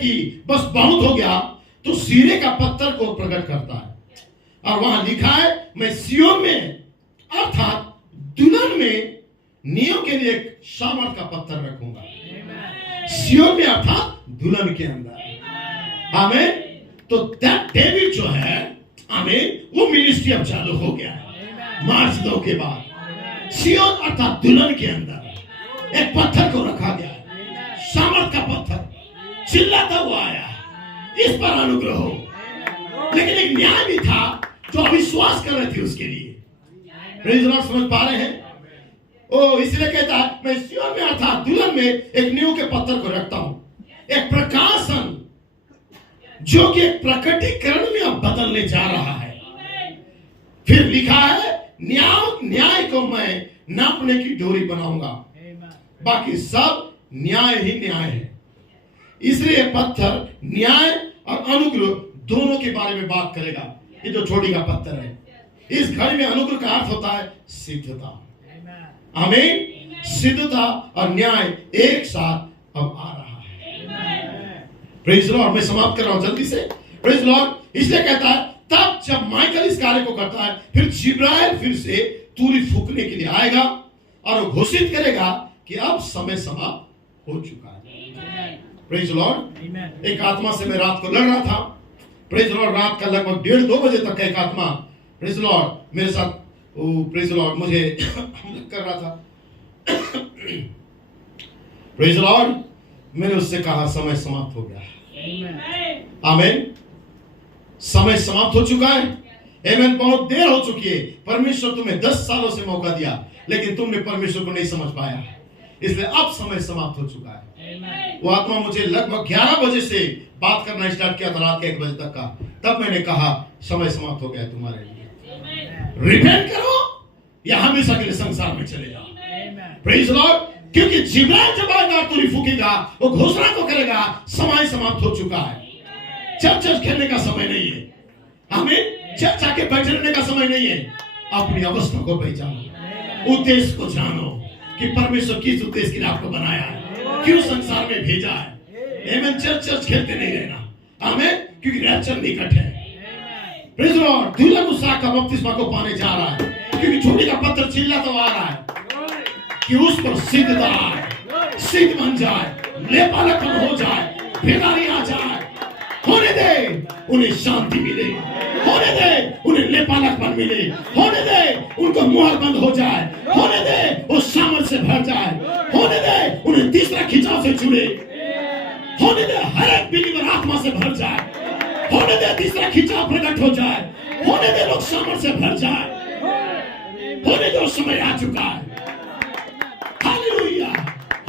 कि बस बहुत हो गया, तो सिरे का पत्थर को प्रकट करता है। और वहां लिखा है, मैं सिय्योन में अर्थात दुल्हन में नियम के लिए एक सामर्थ का पत्थर रखूंगा। सिय्योन में अर्थात दुल्हन के अंदर। आमीन। तो डेविड जो है, आमीन, वो मिनिस्ट्री अब चालू हो गया है मार्च 2 के बाद। सिय्योन अर्थात दुल्हन के अंदर एक पत्थर को रखा गया है, सामर्थ का पत्थर। चिल्लाता हुआ आया, इस पर अनुग्रह हो। लेकिन एक न्याय भी था जो अविश्वास कर रहे थे उसके लिए। प्रेज़ द लॉर्ड, समझ पा रहे हैं? ओ इसलिए कहता है, मैं सिय्योन में अर्थात दुल्हन में एक नींव के पत्थर को रखता हूं, एक प्रकाशन जो कि एक प्रकटीकरण में अब बदलने जा रहा है। फिर लिखा है, न्याय को मैं नापने की डोरी बनाऊंगा, बाकी सब न्याय ही न्याय है। इसलिए पत्थर न्याय और अनुग्रह दोनों के बारे में बात करेगा। ये जो छोटी का पत्थर है, इस घड़ी में अनुग्रह का अर्थ होता है सिद्धता। आमीन। सिद्धता और न्याय एक साथ अब आ रहा है। Praise the Lord. मैं समाप्त कर रहा हूं जल्दी से। Praise the Lord. इसलिए कहता है, तब जब माइकल इस कार्य को करता है, फिर जिब्राइल फिर से तूरी फूंकने के लिए आएगा और वो घोषित करेगा कि अब समय समाप्त हो चुका है। Praise the Lord. एक आत्मा से मैं रात को लड़ रहा था। Praise the Lord. रात का लगभग 1:30-2 बजे तक एक आत्मा, प्रेज़ द लॉर्ड, मेरे साथ प्रेज़ द लॉर्ड मुझे कर रहा था। Praise the Lord. मैंने उससे कहा, समय समाप्त हो गया। आमीन। समय समाप्त हो चुका है। आमीन। बहुत देर हो चुकी है। परमेश्वर तुम्हें 10 सालों से मौका दिया, लेकिन तुमने परमेश्वर को नहीं समझ पाया, इसलिए अब समय समाप्त हो चुका है। वो आत्मा मुझे लगभग 11 बजे से बात करना स्टार्ट किया था, रात के 1 बजे तक का। तब मैंने कहा, समय समाप्त हो गया है तुम्हारे लिए। रिपेंट करो या हमेशा के लिए संसार में चले जाओ। Praise the Lord. क्योंकि जिब्राइल जब आएगा, तूरी फूकेगा, वो घोषणा को करेगा, समय समाप्त हो चुका है। चर्च खेलने का समय नहीं है। हमें चर्च आके बैठने का समय नहीं है। अपनी अवस्था को पहचानो, उद्देश्य को जानो कि परमेश्वर किस उद्देश्य के लिए आपको बनाया है, क्यों संसार में भेजा है। आमीन। चर्च खेलते नहीं रहना। आमीन। क्योंकि रैप्चर निकट है। Praise the Lord. दुल्हन उस आग का बपतिस्मा को पाने जा रहा है, क्योंकि छोटी का पत्थर चिल्ला तो आ रहा है कि उस पर सिद्धता आए, सिद्ध बन जाए, लेपालकपन हो जाए, बेदारी आ जाए। होने दे उन्हें शांति मिले, होने दे उन्हें लेपालकपन मिले, होने दे उनको मुहर बंद हो जाए, होने दे वो सामर्थ से भर जाए, होने दे उन्हें तीसरा खिंचाव से जुड़े, होने दे हर एक बिलीवर आत्मा से भर जाए, होने दे तीसरा खिंचाव प्रकट हो जाए, होने दे लोग सामर्थ से भर जाए, होने दे समय आ चुका है। हालेलुया।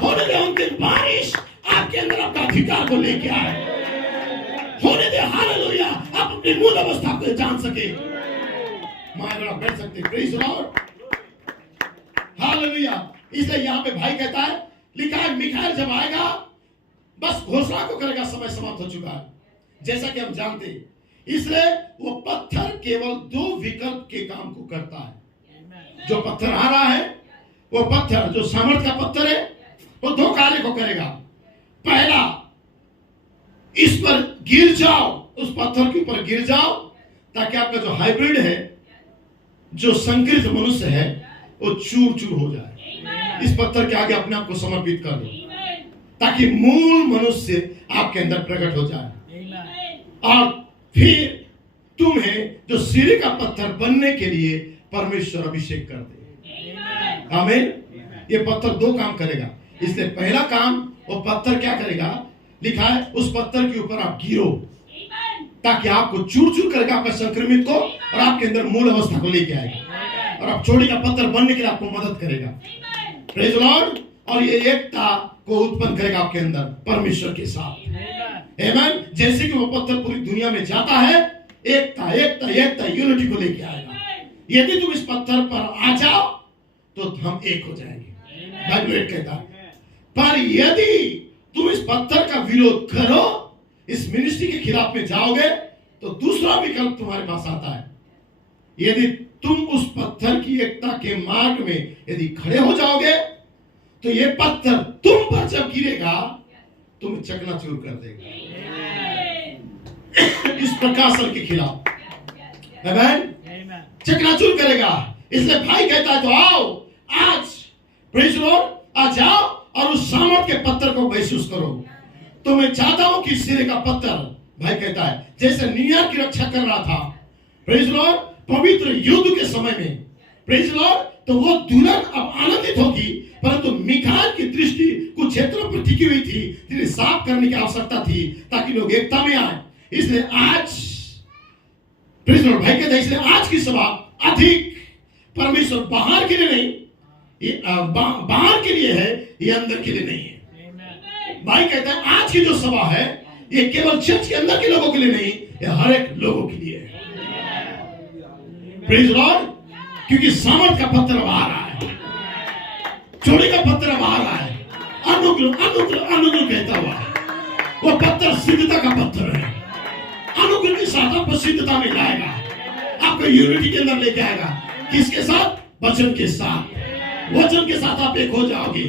होने दे अंतिम बारिश आपके अंदर आपका अधिकार को लेके आए। होने दे, हालेलुया, आप अपनी मूल अवस्था को जान सके। माया बैठ सकते। Praise the Lord. हालेलुया। इसलिए यहाँ पे भाई कहता है, लिखा है, मिखाएल जब आएगा बस घोषणा को करेगा, समय समाप्त हो चुका है, जैसा कि हम जानते हैं। इसलिए वो पत्थर केवल 2 विकल्प के काम को करता है। जो पत्थर आ रहा है, वो पत्थर जो सामर्थ का पत्थर है, वो 2 कार्य को करेगा। पहला, इस पर गिर जाओ, उस पत्थर के ऊपर गिर जाओ, ताकि आपका जो हाइब्रिड है, जो संकृत मनुष्य है, वो चूर चूर हो जाए। इस पत्थर के आगे अपने आप को समर्पित कर दो, ताकि मूल मनुष्य आपके अंदर प्रकट हो जाए। और फिर तुम्हें जो सिरे का पत्थर बनने के लिए परमेश्वर अभिषेक कर दे। आमीन। ये पत्थर 2 काम करेगा। इसलिए पहला काम, वो पत्थर क्या करेगा, लिखा है, उस पत्थर के ऊपर आप गिरो, ताकि आपको चूर चूर करेगा, आपका संक्रमित को, और आपके अंदर मूल अवस्था को लेके आएगा, और आप चोटी का पत्थर बनने के लिए आपको मदद करेगा। Praise the Lord. और ये एकता को उत्पन्न करेगा आपके अंदर परमेश्वर के साथ। आमीन। जैसे कि वो पत्थर पूरी दुनिया में जाता है, एकता एकता एकता यूनिटी को लेके आएगा। यदि तुम इस पत्थर पर आ जाओ तो हम एक हो जाएंगे, बाइबल कहता है। पर यदि तुम इस पत्थर का विरोध करो, इस मिनिस्ट्री के खिलाफ में जाओगे, तो दूसरा विकल्प तुम्हारे पास आता है। यदि तुम उस पत्थर की एकता के मार्ग में यदि खड़े हो जाओगे, तो ये पत्थर तुम पर जब गिरेगा, तुम्हें चकनाचूर कर देगा। इस प्रकाशन के खिलाफ। आमेन। चकनाचूर करेगा। इसलिए भाई कहता है तो आओ आज, प्रेज लॉर्ड, आज जाओ और उस सामर्थ के पत्थर को महसूस करो। तो मैं चाहता हूं कि सिरे का पत्थर, भाई कहता है, जैसे न्यूयॉर्क की रक्षा कर रहा था, प्रेज लॉर्ड, पवित्र युद्ध के समय में, प्रेज लॉर्ड, तो वो दुल्हन अब आनंदित होगी, परंतु मिकाएल की दृष्टि कुछ क्षेत्रों पर टिकी हुई थी, जिन्हें साफ करने की आवश्यकता थी ताकि लोग एकता में आए। इसलिए आज प्रेज लॉर्ड, भाई कहता है, इसलिए आज की सभा अधिक परमेश्वर बाहर के लिए नहीं, बाहर के लिए है, ये अंदर के लिए नहीं है। भाई कहता है आज की जो सभा है ये केवल चर्च के अंदर के लोगों के लिए नहीं, ये हर एक लोगों के लिए है। प्रेज लॉर्ड, क्योंकि सामर्थ का पत्थर अब आ रहा है, चोरी का पत्थर अब आ रहा है, अनुग्रह अनुग्रह अनुग्रह कहता हुआ वो पत्थर सिद्धता का पत्थर है। अनुग्रह के साथ आपको सिद्धता में लाएगा, आपको यूनिटी के अंदर लेके आएगा। किसके साथ? वचन के साथ। वचन के साथ आप एक हो जाओगे,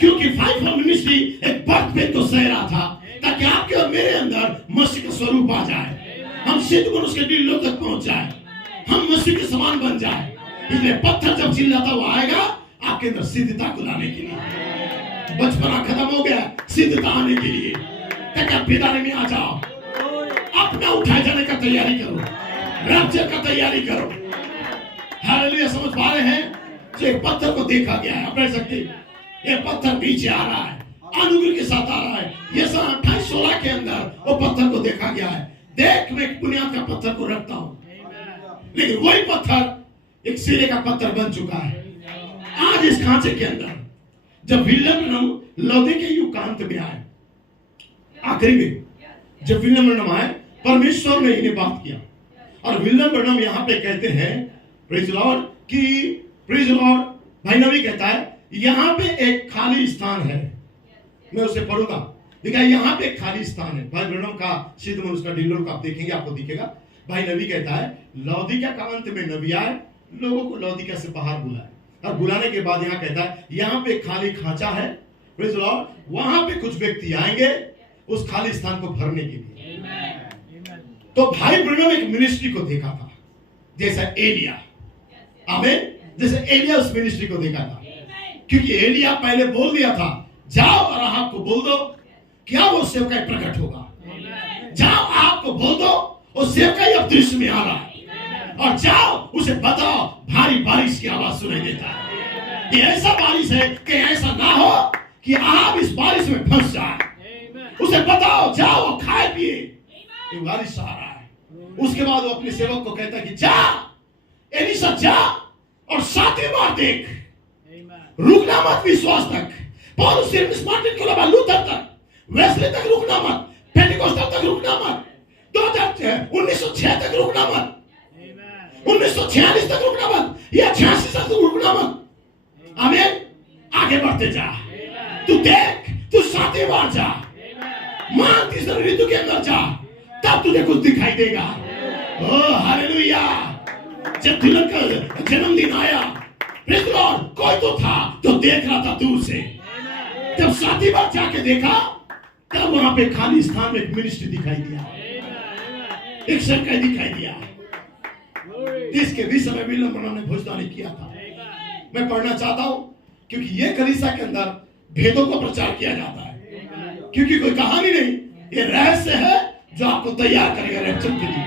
क्योंकि फाइव फॉर मिनिस्ट्री एक बर्थ पेन को सह रहा था ताकि आपके और मेरे अंदर मसीह का स्वरूप आ जाए, हम सिद्ध मनुष्य के दिलों तक पहुंच जाए, हम मसीह के समान बन जाए। इसलिए पत्थर जब चिल्लाता हुआ आएगा आपके अंदर सिद्धता को लाने के लिए। बचपना खत्म हो गया, सिद्धता आने के लिए ताकि बेदारी में आ जाओ, अपना उठाए जाने का तैयारी करो, रैप्चर का तैयारी करो। हालेलुया। समझ पा रहे हैं? जो एक पत्थर को देखा गया है, आप रह सकते, ये पत्थर नीचे आ रहा है, अनुग्रह के साथ आ रहा है। ये 28-16 के अंदर वो पत्थर को देखा गया है। देख, मैं बुनियाद का पत्थर को रखता हूं, लेकिन वही पत्थर एक सिरे का पत्थर बन चुका है आज इस खांचे के अंदर। जब विलियम ब्रनम लौदीकिया युगांत में आए, आखिरी में जब विलियम ब्रनम आए, परमेश्वर ने इन्हें बात किया और विलियम ब्रनम यहां पे कहते हैं, प्रेज लॉर्ड, कि प्रेज लॉर्ड, भाई नबी कहता है यहां पे एक खाली स्थान है। मैं उसे पढ़ूंगा, देखा यहां पे एक खाली स्थान है। भाई ब्रनम का सिद्ध मनुष्य का डीलर को आप देखेंगे, आपको दिखेगा। भाई नबी कहता है लौदीकिया का अंत में नबी आए, लोगों को लौदीकिया से बाहर बुलाए, और बुलाने के बाद यहाँ कहता है यहाँ पे खाली खांचा है, प्रेज लॉर्ड, वहां पे कुछ व्यक्ति आएंगे उस खाली स्थान को भरने के लिए। तो भाई ब्रनम एक मिनिस्ट्री को देखा था, जैसा एलिया, आमीन, जैसे एलिया उस मिनिस्ट्री को देखा था, क्योंकि एलिया पहले बोल दिया था जाओ और आप को बोल दो क्या वो सेवकाई प्रकट होगा, जाओ आपको बोल दो वो सेवकाई अब दृश्य में आ रहा है, और जाओ उसे बताओ भारी बारिश की आवाज सुनाई देता है। ये ऐसा बारिश है कि ऐसा ना हो कि आप इस बारिश में फंस जाए। उसे बताओ जाओ खाए पिए, ये बारिश आ रहा है। उसके बाद वो अपने सेवक को कहता है कि जा एलिशा जा और 7वीं बार देख, रुकना मत विश्वास तक। पौलुस सिर्फ मार्टिन कोलबा लूथर तक, वेस्ले तक रुकना मत, पेंटिकोस्टल तक रुकना मत, 1906 तक रुकना मत, 1946 तक रुकना मत, या 86 तक रुकना मत। आमीन। आगे बढ़ते जा, तू देख, तू 7वीं बार जा, मान तीसरे ऋतु के अंदर जा, तब तुझे कुछ दिखाई देगा। Oh hallelujah. जब दुल्हन का जन्मदिन आया, प्रेज़ लॉर्ड, कोई तो था जो देख रहा था दूर से। जब 7वीं बार जाके देखा, तब वहां पे खाली स्थान में एक मिनिस्ट्री दिखाई दिया, एक सेवकाई दिखाई दिया, जिसके विषय में विलियम ब्रनम ने भविष्यवाणी किया था। मैं पढ़ना चाहता हूं, क्योंकि ये कलीसिया के अंदर भेदों को प्रचार किया जाता है, क्योंकि कोई कहानी नहीं, ये रहस्य है जो आपको तैयार करेगा रैप्चर के लिए।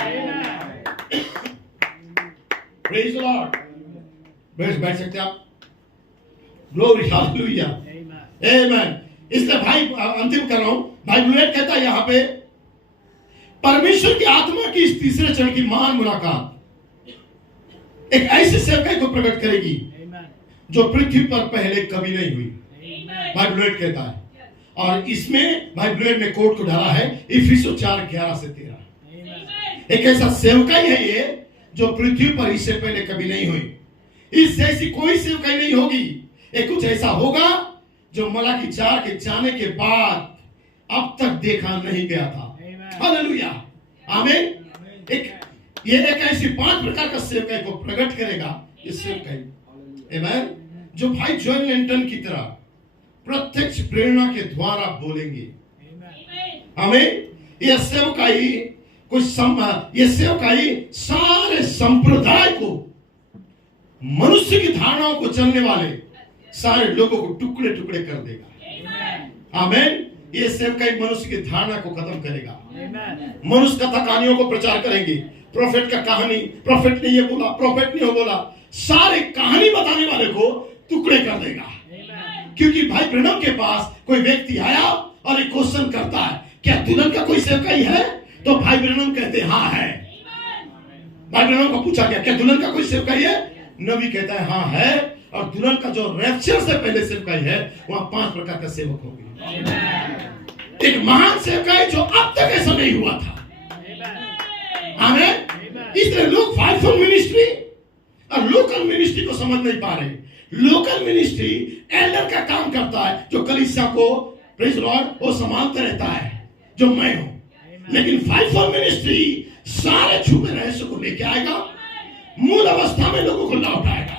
Praise the Lord. बैठ सकते हैं आप। ग्लोरी हालेलुया, आमेन। इसलिए भाई अंतिम कर रहा हूं, भाई ब्लूएट कहता है यहां पे परमेश्वर की आत्मा की इस तीसरे चरण की महान मुलाकात एक ऐसे सेवकाई को प्रकट करेगी जो पृथ्वी पर पहले कभी नहीं हुई, भाई ब्लूएट कहता है। और इसमें भाई ब्लूएट ने कोट को डाला है इफिसियों 4:11-13। एक ऐसा सेवकाई है ये जो पृथ्वी पर इससे पहले कभी नहीं हुई, इस जैसी कोई सेवकाई नहीं होगी। एक कुछ ऐसा होगा जो मलाकी 4 के जाने के बाद अब तक देखा नहीं गया था। हालेलुया, आमीन। ये एक ऐसी 5 प्रकार का सेवकाई को प्रकट करेगा, इस सेवकाई, आमीन, जो भाई जॉन लेंटन की तरह प्रत्यक्ष प्रेरणा के द्वारा बोलेंगे। आमीन। यह सेवकाई ये सेवकाई सारे संप्रदाय को, मनुष्य की धारणाओं को चलने वाले सारे लोगों को टुकड़े टुकड़े कर देगा। आमीन। ये सेवकाई मनुष्य की धारणा को खत्म करेगा। मनुष्य कथा कहानियों को प्रचार करेंगे। प्रोफेट का कहानी, प्रोफेट ने ये बोला, प्रोफेट ने वो बोला, सारे कहानी बताने वाले को टुकड़े कर देगा। क्योंकि भाई ब्रैनम के पास कोई व्यक्ति आया और एक क्वेश्चन करता है, क्या दुल्हन का कोई सेवकाई है? तो भाई ब्रैनम कहते हाँ है। भाई ब्रैनम को पूछा गया, क्या दुल्हन का कोई सेवकाई है? नबी कहता है हाँ है। और दुल्हन का जो रैप्चर से पहले सेवकाई है, वहां 5 प्रकार का सेवक होंगे। एक महान सेवकाई जो अब तक ऐसा नहीं हुआ था। आमीन। इसलिए लोग फाइवफोल्ड मिनिस्ट्री और लोकल मिनिस्ट्री को समझ नहीं पा रहे। लोकल मिनिस्ट्री एल्डर का काम करता है, जो कलीसिया को प्रेज लॉर्ड वो संभालता रहता है, जो मैं हूं। लेकिन फाइवफोल्ड मिनिस्ट्री सारे छुपे रहस्य को लेके आएगा, मूल अवस्था में लोगों को लौटाएगा।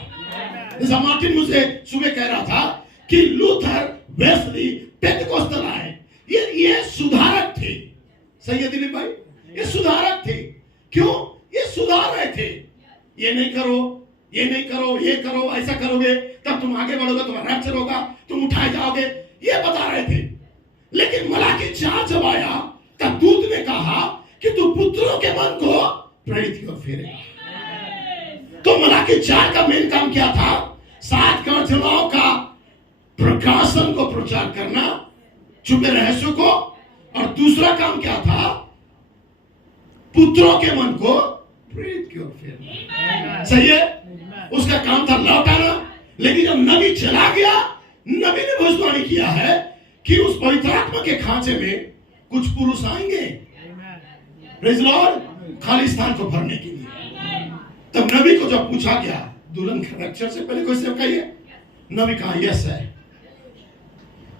जैसा मार्टिन मुझे सुबह कह रहा था कि लूथर, वेस्ली, पेंटेकोस्टल आए, ये सुधारक थे। सही है दिलीप भाई, ये सुधारक थे। क्यों? ये सुधार रहे थे। ये नहीं करो, ये नहीं करो, ये करो, ऐसा करोगे तब तुम आगे बढ़ोगे, तुम्हारा रैप्चर होगा, तुम उठाए जाओगे, ये बता रहे थे। लेकिन मलाकी 4 जब आया तब दूत ने कहा कि तू पुत्रों के मन को प्रेरित की ओर फेरेगा। तो मलाकी 4 का मेन काम क्या था? 7 गर्जनाओं का प्रकाशन को प्रचार करना, छुपे रहस्यों को। और दूसरा काम क्या था? पुत्रों के मन को प्रेरित की ओर फेरना। सही है, उसका काम था लौटाना। लेकिन जब नबी चला गया, नबी ने भविष्यवाणी किया है कि उस पवित्र आत्मा के खांचे में कुछ पुरुष आएंगे, प्रेज लॉर्ड, खाली स्थान को भरने के लिए। तब नबी को जब पूछा गया, दुल्हन के रैप्चर से पहले कोई सेवकाई है? नबी कहा यस है।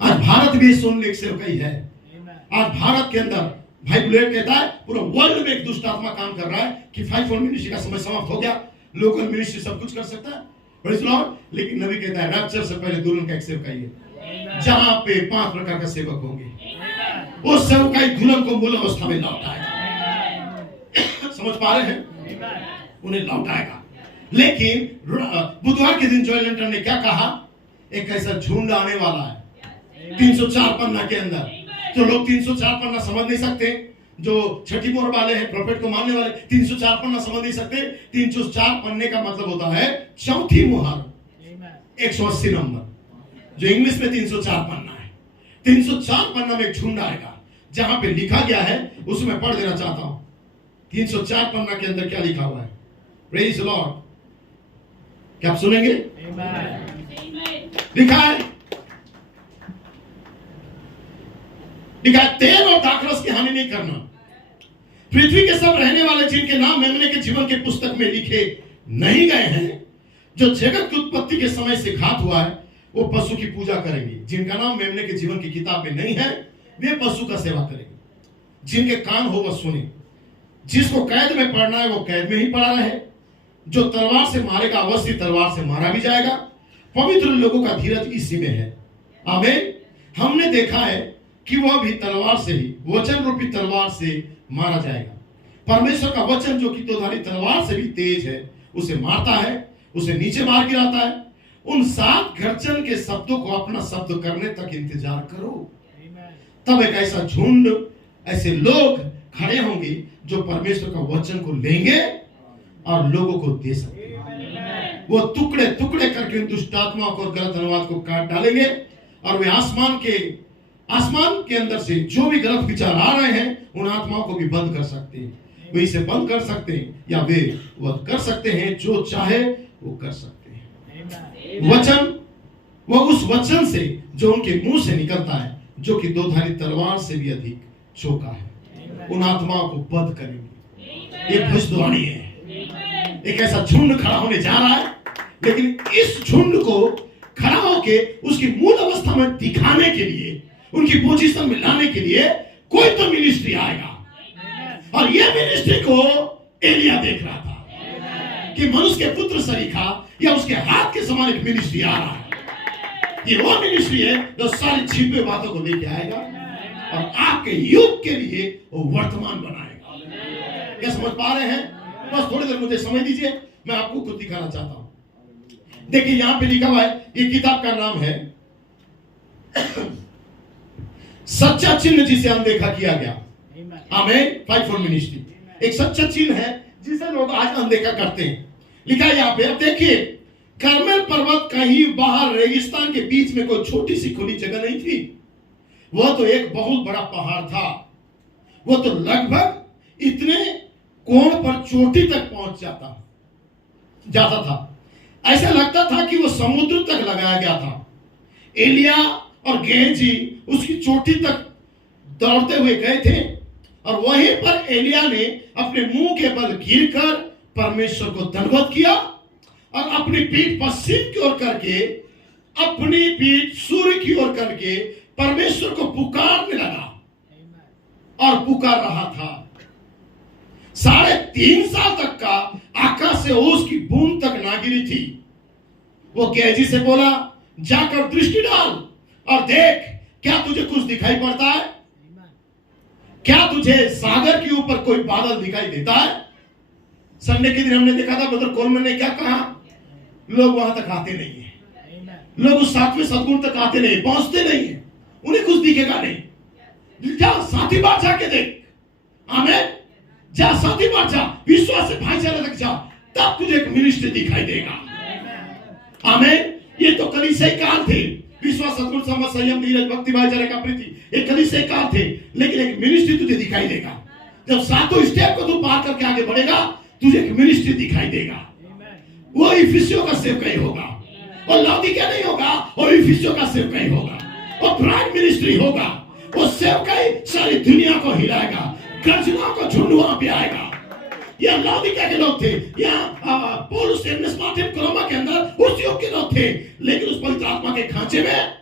आज भारत भी सुन ले सेवकाई है। आज भारत के अंदर भाई बुलेट कहता है पूरा वर्ल्ड में एक दुष्ट आत्मा काम कर रहा है कि फाइवफोल्ड मिनिस्ट्री का समय समाप्त हो गया, लोकल मिनिस्ट्री सब कुछ कर सकता है, प्रेज लॉर्ड। लेकिन नबी कहता है रैप्चर से पहले दुल्हन का एक सेवकाई है, जहां पे 5 प्रकार का सेवक होंगे। वो सेवकाई दुल्हन को मूल अवस्था में लौटाएगा। समझ पा रहे हैं? उन्हें लौटाएगा। लेकिन बुधवार के दिन जॉय लेंटन ने क्या कहा? एक ऐसा झुंड आने वाला है 304 पन्ना के अंदर। तो लोग 304 पन्ना समझ नहीं सकते, जो छठी मोहर वाले हैं, प्रोफेट को मानने वाले 304 पन्ना समझ नहीं सकते। 304 पन्ने का मतलब होता है चौथी मोहर, 180 नंबर, जो इंग्लिश में 304 पन्ना है। 304 पन्ना में एक झुंड आएगा, जहां पे लिखा गया है, उसमें पढ़ देना चाहता हूं। 304 पन्ना के अंदर क्या लिखा हुआ है? Praise Lord. क्या आप सुनेंगे? लिखा है, तेल और दाखरस की हानि नहीं करना। पृथ्वी के सब रहने वाले जिनके नाम मेमने के जीवन के पुस्तक में लिखे नहीं गए हैं, जो जगत की उत्पत्ति के समय से घात हुआ है, वो पशु की पूजा करेंगे। जिनका नाम मेमने के जीवन की किताब में नहीं है, वे पशु का सेवा करेंगे। जिनके कान हो वह सुने। जिसको कैद में पड़ना है वो कैद में ही पड़ा रहे। जो तलवार से मारेगा अवश्य तलवार से मारा भी जाएगा। पवित्र लोगों का धीरज इसी में है। आमीन। हमने देखा है कि वह भी तलवार से ही, वचन रूपी तलवार से मारा जाएगा। परमेश्वर का वचन जो कि दोधारी तलवार से भी तेज है, उसे मारता है, उसे नीचे मार गिराता है। उन 7 गर्जन के शब्दों को अपना शब्द करने तक इंतजार करो। तब एक ऐसा झुंड, ऐसे लोग खड़े होंगे जो परमेश्वर का वचन को लेंगे और लोगों को दे सकेंगे। वो टुकड़े टुकड़े करके उन दुष्ट आत्माओं को, गलत अनुवाद को काट डालेंगे और वे आसमान के अंदर से जो भी गलत विचार आ रहे हैं, उन आत्माओं को भी बंद कर सकते हैं। वे इसे बंद कर सकते हैं या वे वह कर सकते हैं, जो चाहे वो कर सकते हैं। वचन, वो उस वचन से जो उनके मुंह से निकलता है, जो कि दोधारी तलवार से भी अधिक चौका है, उन आत्माओं को बंद करेंगे। ये भविष्यवाणी है। एक ऐसा झुंड खड़ा होने जा रहा है, लेकिन इस झुंड को खड़ा होके उसकी मूल अवस्था में दिखाने के लिए, उनकी पोजीशन में लाने के लिए कोई तो मिनिस्ट्री आएगा। और यह मिनिस्ट्री को एलिया देख रहा था कि मनुष्य के पुत्र सरीखा या उसके हाथ के समान एक मिनिस्ट्री आ रहा है। ये वो मिनिस्ट्री है जो सारी छिपी बातों को लेके आएगा और आपके युग के लिए वो वर्तमान बनाएगा। क्या समझ पा रहे हैं? बस थोड़ी देर मुझे समय दीजिए, मैं आपको कुछ दिखाना चाहता हूं। देखिए यहां पे लिखा हुआ है, ये किताब का नाम है सच्चा चिन्ह जिसे अनदेखा किया गया। आमीन। 5 फॉर मिनिस्ट्री एक सच्चा चिन्ह है जिसे लोग आज अनदेखा करते हैं। लिखा है यहाँ पे, अब देखिए, कर्मेल पर्वत कहीं बाहर रेगिस्तान के बीच में कोई छोटी सी खुली जगह नहीं थी, वह तो एक बहुत बड़ा पहाड़ था। वो तो लगभग इतने कोण पर चोटी तक पहुंच जाता था। ऐसा लगता था कि वो समुद्र तक लगाया गया था। एलिया और गेहजी उसकी चोटी तक दौड़ते हुए गए थे और वहीं पर एलिया ने अपने मुंह के बल गिरकर परमेश्वर को दंडवत किया और अपनी पीठ पश्चिम की ओर करके, अपनी पीठ सूर्य की ओर करके परमेश्वर को पुकारने लगा और पुकार रहा था। 3.5 साल तक का आकाश से ओस की बूंद तक ना गिरी थी। वो गेहजी से बोला, जाकर दृष्टि डाल और देख, क्या तुझे कुछ दिखाई पड़ता है? क्या तुझे सागर के ऊपर कोई बादल दिखाई देता है? संडे के दिन हमने देखा था ब्रदर कोलमन ने क्या कहा, लोग वहां तक आते नहीं है, लोग उस 7वें सदगुण तक आते नहीं, पहुंचते नहीं है, उन्हें कुछ दिखेगा नहीं। जा 7वीं बार जाके देख। आमीन। जा 7वीं बार जा, विश्वास से भाईचारा तक जा, तब तुझे एक मिनिस्ट्री दिखाई देगा। आमीन। ये तो कलीसियाई काल थे, विश्वास सद्गुण समझ संयम धीरज भक्ति भाईचारे का प्रीति, एक कलीसियाई काल थे, लेकिन एक मिनिस्ट्री तुझे दिखाई देगा। जब 7 स्टेप को तू पार करके आगे बढ़ेगा, तुझे एक मिनिस्ट्री दिखाई देगा। वो इफिसियों का सेवकाई होगा, और लाउदिकिया नहीं होगा, वो इफिसियों का सेवकाई होगा, वो ब्रांड मिनिस्ट्री होगा। वो सेवकाई सारी दुनिया को हिलाएगा, गर्जनाओं को झुंड वहां पे आएगा। ये लाउदिकिया के लोग थे, यहाँ पौलुस एर्नेस्ट मार्टिन कोलोमा के अंदर उस युग के लोग थे, लेकिन उस पवित्र आत्मा के खांचे में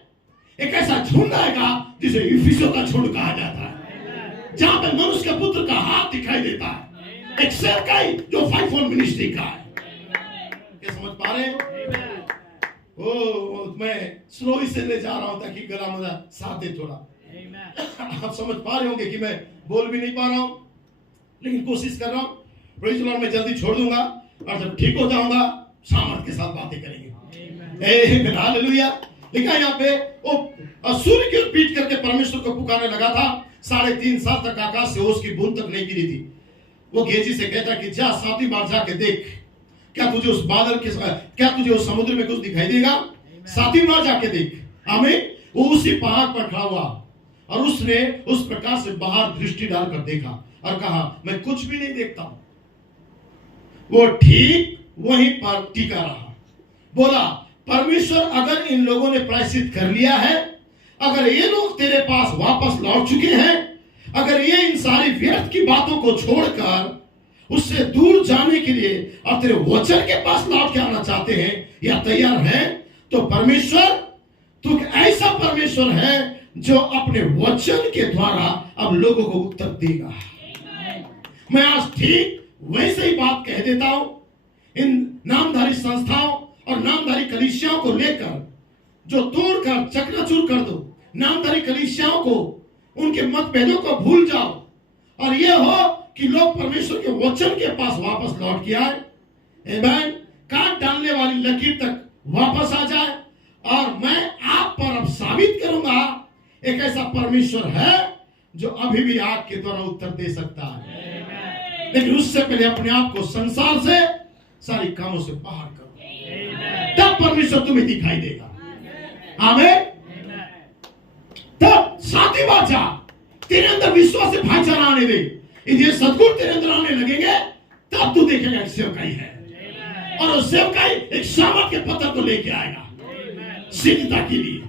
एक ऐसा झुंड आएगा जिसे इफिसियों का झुंड कहा जाता है, जहां पे मनुष्य के पुत्र का हाथ दिखाई देता है। एक सेवकाई जो 5 फॉर मिनिस्ट्री का है। क्या समझ पा रहे हैं? मैं स्लो से ले जा रहा हूं ताकि गला मेरा साथ दे थोड़ा। आप समझ पा रहे होंगे कि मैं बोल भी नहीं पा रहा हूं, लेकिन कोशिश कर रहा हूं। Praise the Lord. मैं जल्दी छोड़ दूंगा और जब ठीक हो जाऊंगा सामर्थ के साथ बातें करेंगे। हालेलुया। लिखा यहाँ पे, वो सूर्य की ओर पीठ करके परमेश्वर को पुकारने लगा था। 3.5 साल तक आकाश से ओस की बूंद तक नहीं गिरी थी। वो गेहजी से कहता कि जा 7वीं बार जाके देख, क्या तुझे उस बादल के, क्या तुझे उस समुद्र में कुछ दिखाई देगा? 7वीं बार जाके देख। आमीन। वो उसी पहाड़ पर खड़ा हुआ और उसने उस प्रकार से बाहर दृष्टि डालकर देखा और कहा, मैं कुछ भी नहीं देखता हूं। वो ठीक वहीं पर टिका रहा। बोला, परमेश्वर अगर इन लोगों ने प्रायश्चित कर लिया है, अगर ये लोग तेरे पास वापस लौट चुके हैं, अगर ये इन सारी व्यर्थ की बातों को छोड़कर उससे दूर जाने के लिए और तेरे वचन के पास लौट के आना चाहते हैं या तैयार हैं, तो परमेश्वर, तू ऐसा परमेश्वर है जो अपने वचन के द्वारा अब लोगों को उत्तर देगा। मैं आज ठीक वैसे ही बात कह देता हूं। इन नामधारी संस्थाओं और नामधारी कलीसियाओं को लेकर जो तोड़कर चकनाचूर कर दो, नामधारी कलीसियाओं को, उनके मतभेदों को भूल जाओ और यह हो कि लोग परमेश्वर के वचन के पास वापस लौट के आए। आमीन। काट डालने वाली लकीर तक वापस आ जाए और मैं आप पर अब साबित करूंगा एक ऐसा परमेश्वर है जो अभी भी आग के द्वारा उत्तर दे सकता है। लेकिन उससे पहले अपने आप को संसार से, सारी कामों से बाहर करो, तब परमेश्वर तुम्हें दिखाई देगा। आमीन। तब 7वीं बार जा, तेरे अंदर विश्वास से भाईचारा आने दे, ये सद्गुण तेरे अंदर आने लगेंगे, तब तू देखेगा एक सेवकाई है और उस सेवकाई एक सामर्थ के पत्र को लेके आएगा सिद्धता के लिए।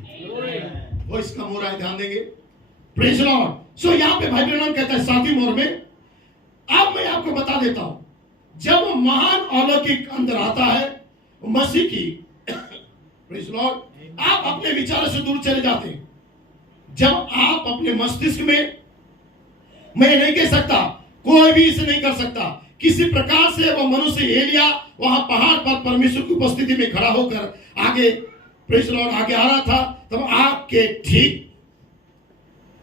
वो इसका मोहर ध्यान देंगे। Praise the Lord. सो यहाँ पे भाई ब्रैनम कहता है 7वीं मोहर में, अब मैं आपको बता देता हूं, जब वो महान अलौकिक अंदर आता है मसीह की, प्रेज़ द लॉर्ड, आप अपने विचारों से दूर चले जाते हैं। जब आप अपने मस्तिष्क में, मैं नहीं कह सकता, कोई भी इसे नहीं कर सकता, किसी प्रकार से वो मनुष्य एलिया वहां पहाड़ पर परमेश्वर की उपस्थिति में खड़ा होकर आगे, प्रेज़ द लॉर्ड, आगे आ रहा था, तब आपके ठीक,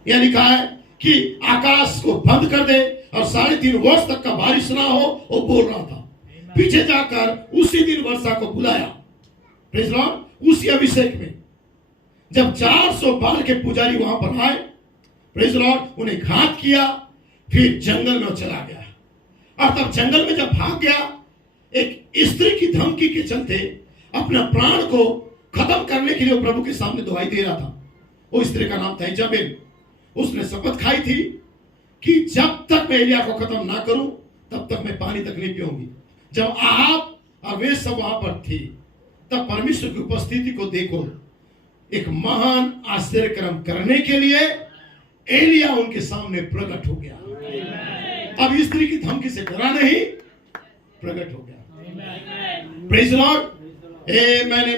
यह लिखा है, कि आकाश को बंद कर दे और 3.5 वर्ष तक का बारिश ना हो, वो बोल रहा था। पीछे जाकर उसी दिन वर्षा को बुलाया। Praise Lord. उसी अभिषेक में जब 400 बाल के पुजारी वहां पर आए, प्रेज़ लॉर्ड, उन्हें घात किया, फिर जंगल में चला गया। और तब जंगल में जब भाग गया, एक स्त्री की धमकी के चलते अपना प्राण को खत्म करने के लिए वो प्रभु के सामने दुहाई दे रहा था। वो स्त्री का नाम था इजाबेल। उसने शपथ खाई थी कि जब तक मैं एलिया को खत्म ना करूं तब तक मैं पानी तक नहीं पीऊंगी। जब आप और वे सब वहां पर थे, तब परमेश्वर की उपस्थिति को देखो, एक महान आश्चर्य कर्म करने के लिए एलिया उनके सामने प्रकट हो गया। अब स्त्री की धमकी से डरा नहीं, प्रकट हो गया। Praise Lord. मैंने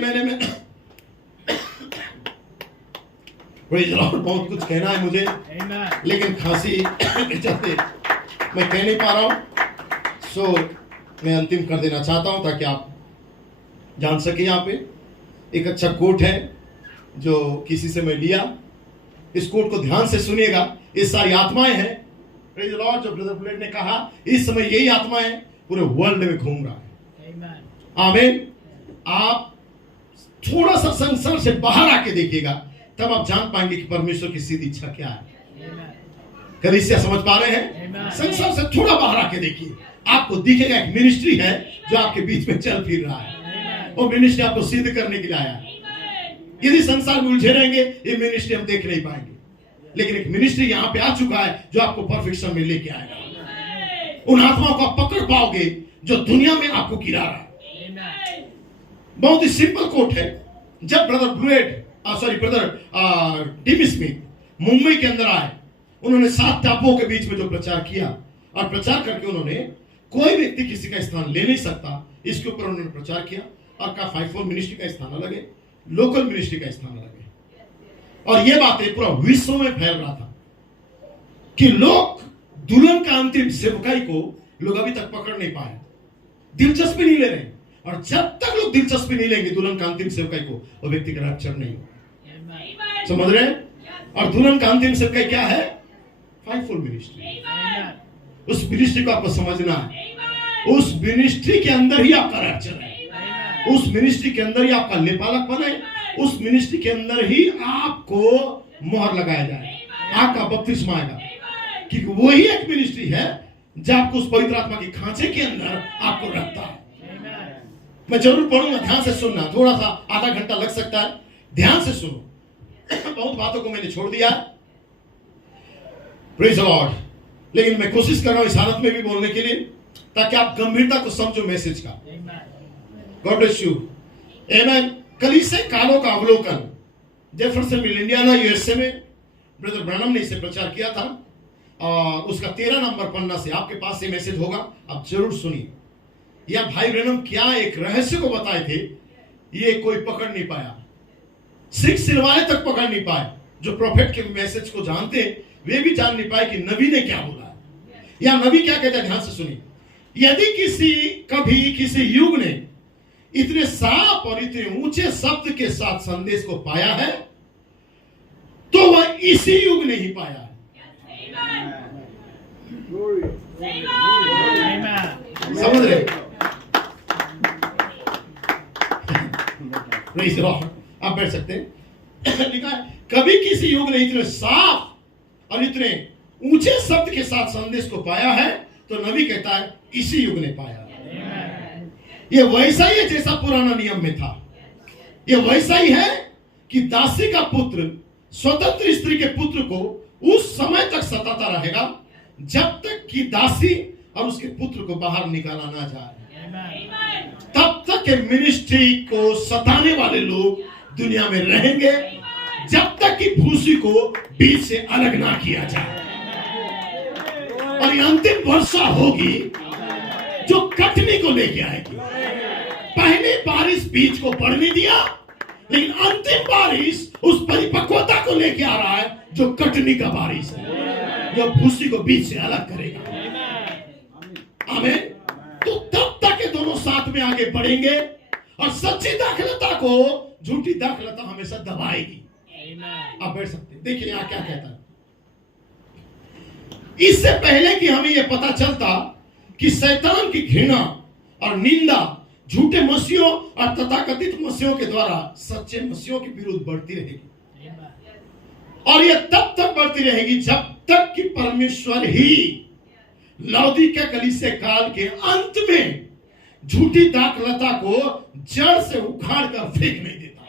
प्रेज़ लॉर्ड। बहुत कुछ कहना है मुझे, लेकिन खांसी के चलते मैं कह नहीं पा रहा हूं, सो मैं अंतिम कर देना चाहता हूं ताकि आप जान सके। यहाँ पे एक अच्छा कोट है जो किसी से मैं लिया। इस कोट को ध्यान से सुनिएगा। ये सारी आत्माएं हैं, प्रेज़ लॉर्ड, जो ब्रदर बुलेट ने कहा, इस समय यही आत्माएं पूरे वर्ल्ड में घूम रहा है। आमीन। आप थोड़ा सा संसार से बाहर आके देखिएगा, तब आप जान पाएंगे कि परमेश्वर की सीधी इच्छा क्या है। कलीसिया समझ पा रहे हैं? संसार से थोड़ा बाहर आके देखिए, आपको दिखेगा एक मिनिस्ट्री है जो आपके बीच में चल फिर रहा है। वो मिनिस्ट्री आपको सिद्ध करने के लिए आया है। यदि संसार में उलझे रहेंगे, ये मिनिस्ट्री हम देख नहीं पाएंगे। लेकिन एक मिनिस्ट्री यहाँ पे आ चुका है जो आपको परफेक्शन में लेके आएगा। उन आत्माओं को आप पकड़ पाओगे जो दुनिया में आपको गिरा रहा है। बहुत ही सिंपल कोट है। जब ब्रदर टिम स्मिथ मुंबई के अंदर आए, उन्होंने 7 टापुओं के बीच में जो प्रचार किया, और प्रचार करके उन्होंने, कोई व्यक्ति किसी का स्थान ले नहीं सकता, इसके ऊपर उन्होंने प्रचार किया और कहा 5-4 मिनिस्ट्री का स्थान अलग है, लोकल मिनिस्ट्री का स्थान अलग है। और ये बातें पूरा विश्व में फैल रहा था कि लोग दुल्हन का अंतिम सेवकाई को लोग अभी तक पकड़ नहीं पाए, दिलचस्पी नहीं ले रहे। और जब तक लोग दिलचस्पी नहीं लेंगे दुल्हन का अंतिम सेवकाई को, वो व्यक्ति का रैप्चर नहीं होगा। समझ रहे हैं? और दुल्हन का अंतिम सेवकाई क्या है? 5-4 मिनिस्ट्री। उस मिनिस्ट्री को आपको समझना है। उस मिनिस्ट्री के अंदर ही आपका रैप्चर है। उस मिनिस्ट्री के अंदर ही आपका लेपालकपन है। उस मिनिस्ट्री के अंदर ही आपको मोहर लगाया जाए, आपका बपतिस्मा आएगा। क्योंकि वही एक मिनिस्ट्री है जो आपको उस पवित्र आत्मा के खांचे के अंदर आपको रखता है। मैं जरूर पढ़ूंगा, ध्यान से सुनना। थोड़ा सा आधा घंटा लग सकता है, ध्यान से सुनो। बहुत बातों को मैंने छोड़ दिया, प्रेज़ द लॉर्ड, लेकिन मैं कोशिश कर रहा हूं इस हालत में भी बोलने के लिए, ताकि आप गंभीरता को समझो मैसेज का। God bless you. आमेन। कलीसिया कालों का अवलोकन, जेफरसनविल इंडियाना यूएसए में ब्रदर ब्रैनम ने इसे प्रचार किया था, और उसका 13 नंबर पन्ना से आपके पास से मैसेज होगा, आप जरूर सुनिए। या भाई ब्रैनम क्या एक रहस्य को बताए थे, ये कोई पकड़ नहीं पाया, सिख सिलवाने तक पकड़ नहीं पाए। जो प्रॉफेट के मैसेज को जानते वे भी जान नहीं पाए कि नबी ने क्या बोला है, या नबी क्या कहता है। ध्यान से सुनिए। यदि कभी किसी युग ने इतने साफ और इतने ऊंचे शब्द के साथ संदेश को पाया है, तो वह इसी युग ने ही पाया है। समझ रहे? आप बैठ सकते हैं। लिखा है, कभी किसी युग ने इतने साफ और इतने ऊंचे शब्द के साथ संदेश को पाया है, तो नबी कहता है इसी युग ने पाया। ये वैसा ही है जैसा पुराना नियम में था। ये वैसा ही है कि दासी का पुत्र स्वतंत्र स्त्री के पुत्र को उस समय तक सताता रहेगा जब तक कि दासी और उसके पुत्र को बाहर निकाला ना जाए। तब तक के मिनिस्ट्री को सताने वाले लोग दुनिया में रहेंगे, जब तक कि भूसी को बीच से अलग ना किया जाए। और ये अंतिम वर्षा होगी जो कटनी को लेके आएगी। पहली बारिश बीज को बढ़ने दिया, लेकिन अंतिम बारिश उस परिपक्वता को लेके आ रहा है जो कटनी का बारिश है, जो भूसी को बीज से अलग करेगा। आमीन। तो तब तक ये दोनों साथ में आगे बढ़ेंगे, और सच्ची दाखलता को झूठी दाखलता हमेशा दबाएगी। आप बैठ सकते हैं। देखिए यहाँ क्या कहता है। इससे पहले कि हमें यह पता चलता कि शैतान की घृणा और निंदा झूठे मसीहों और तथाकथित मसीहों के द्वारा सच्चे मसीहों के विरुद्ध बढ़ती रहेगी, और यह तब तक बढ़ती रहेगी जब तक कि परमेश्वर ही लौदीकिया कलीसिया काल के अंत में झूठी दाखलता को जड़ से उखाड़ कर फेंक नहीं देता।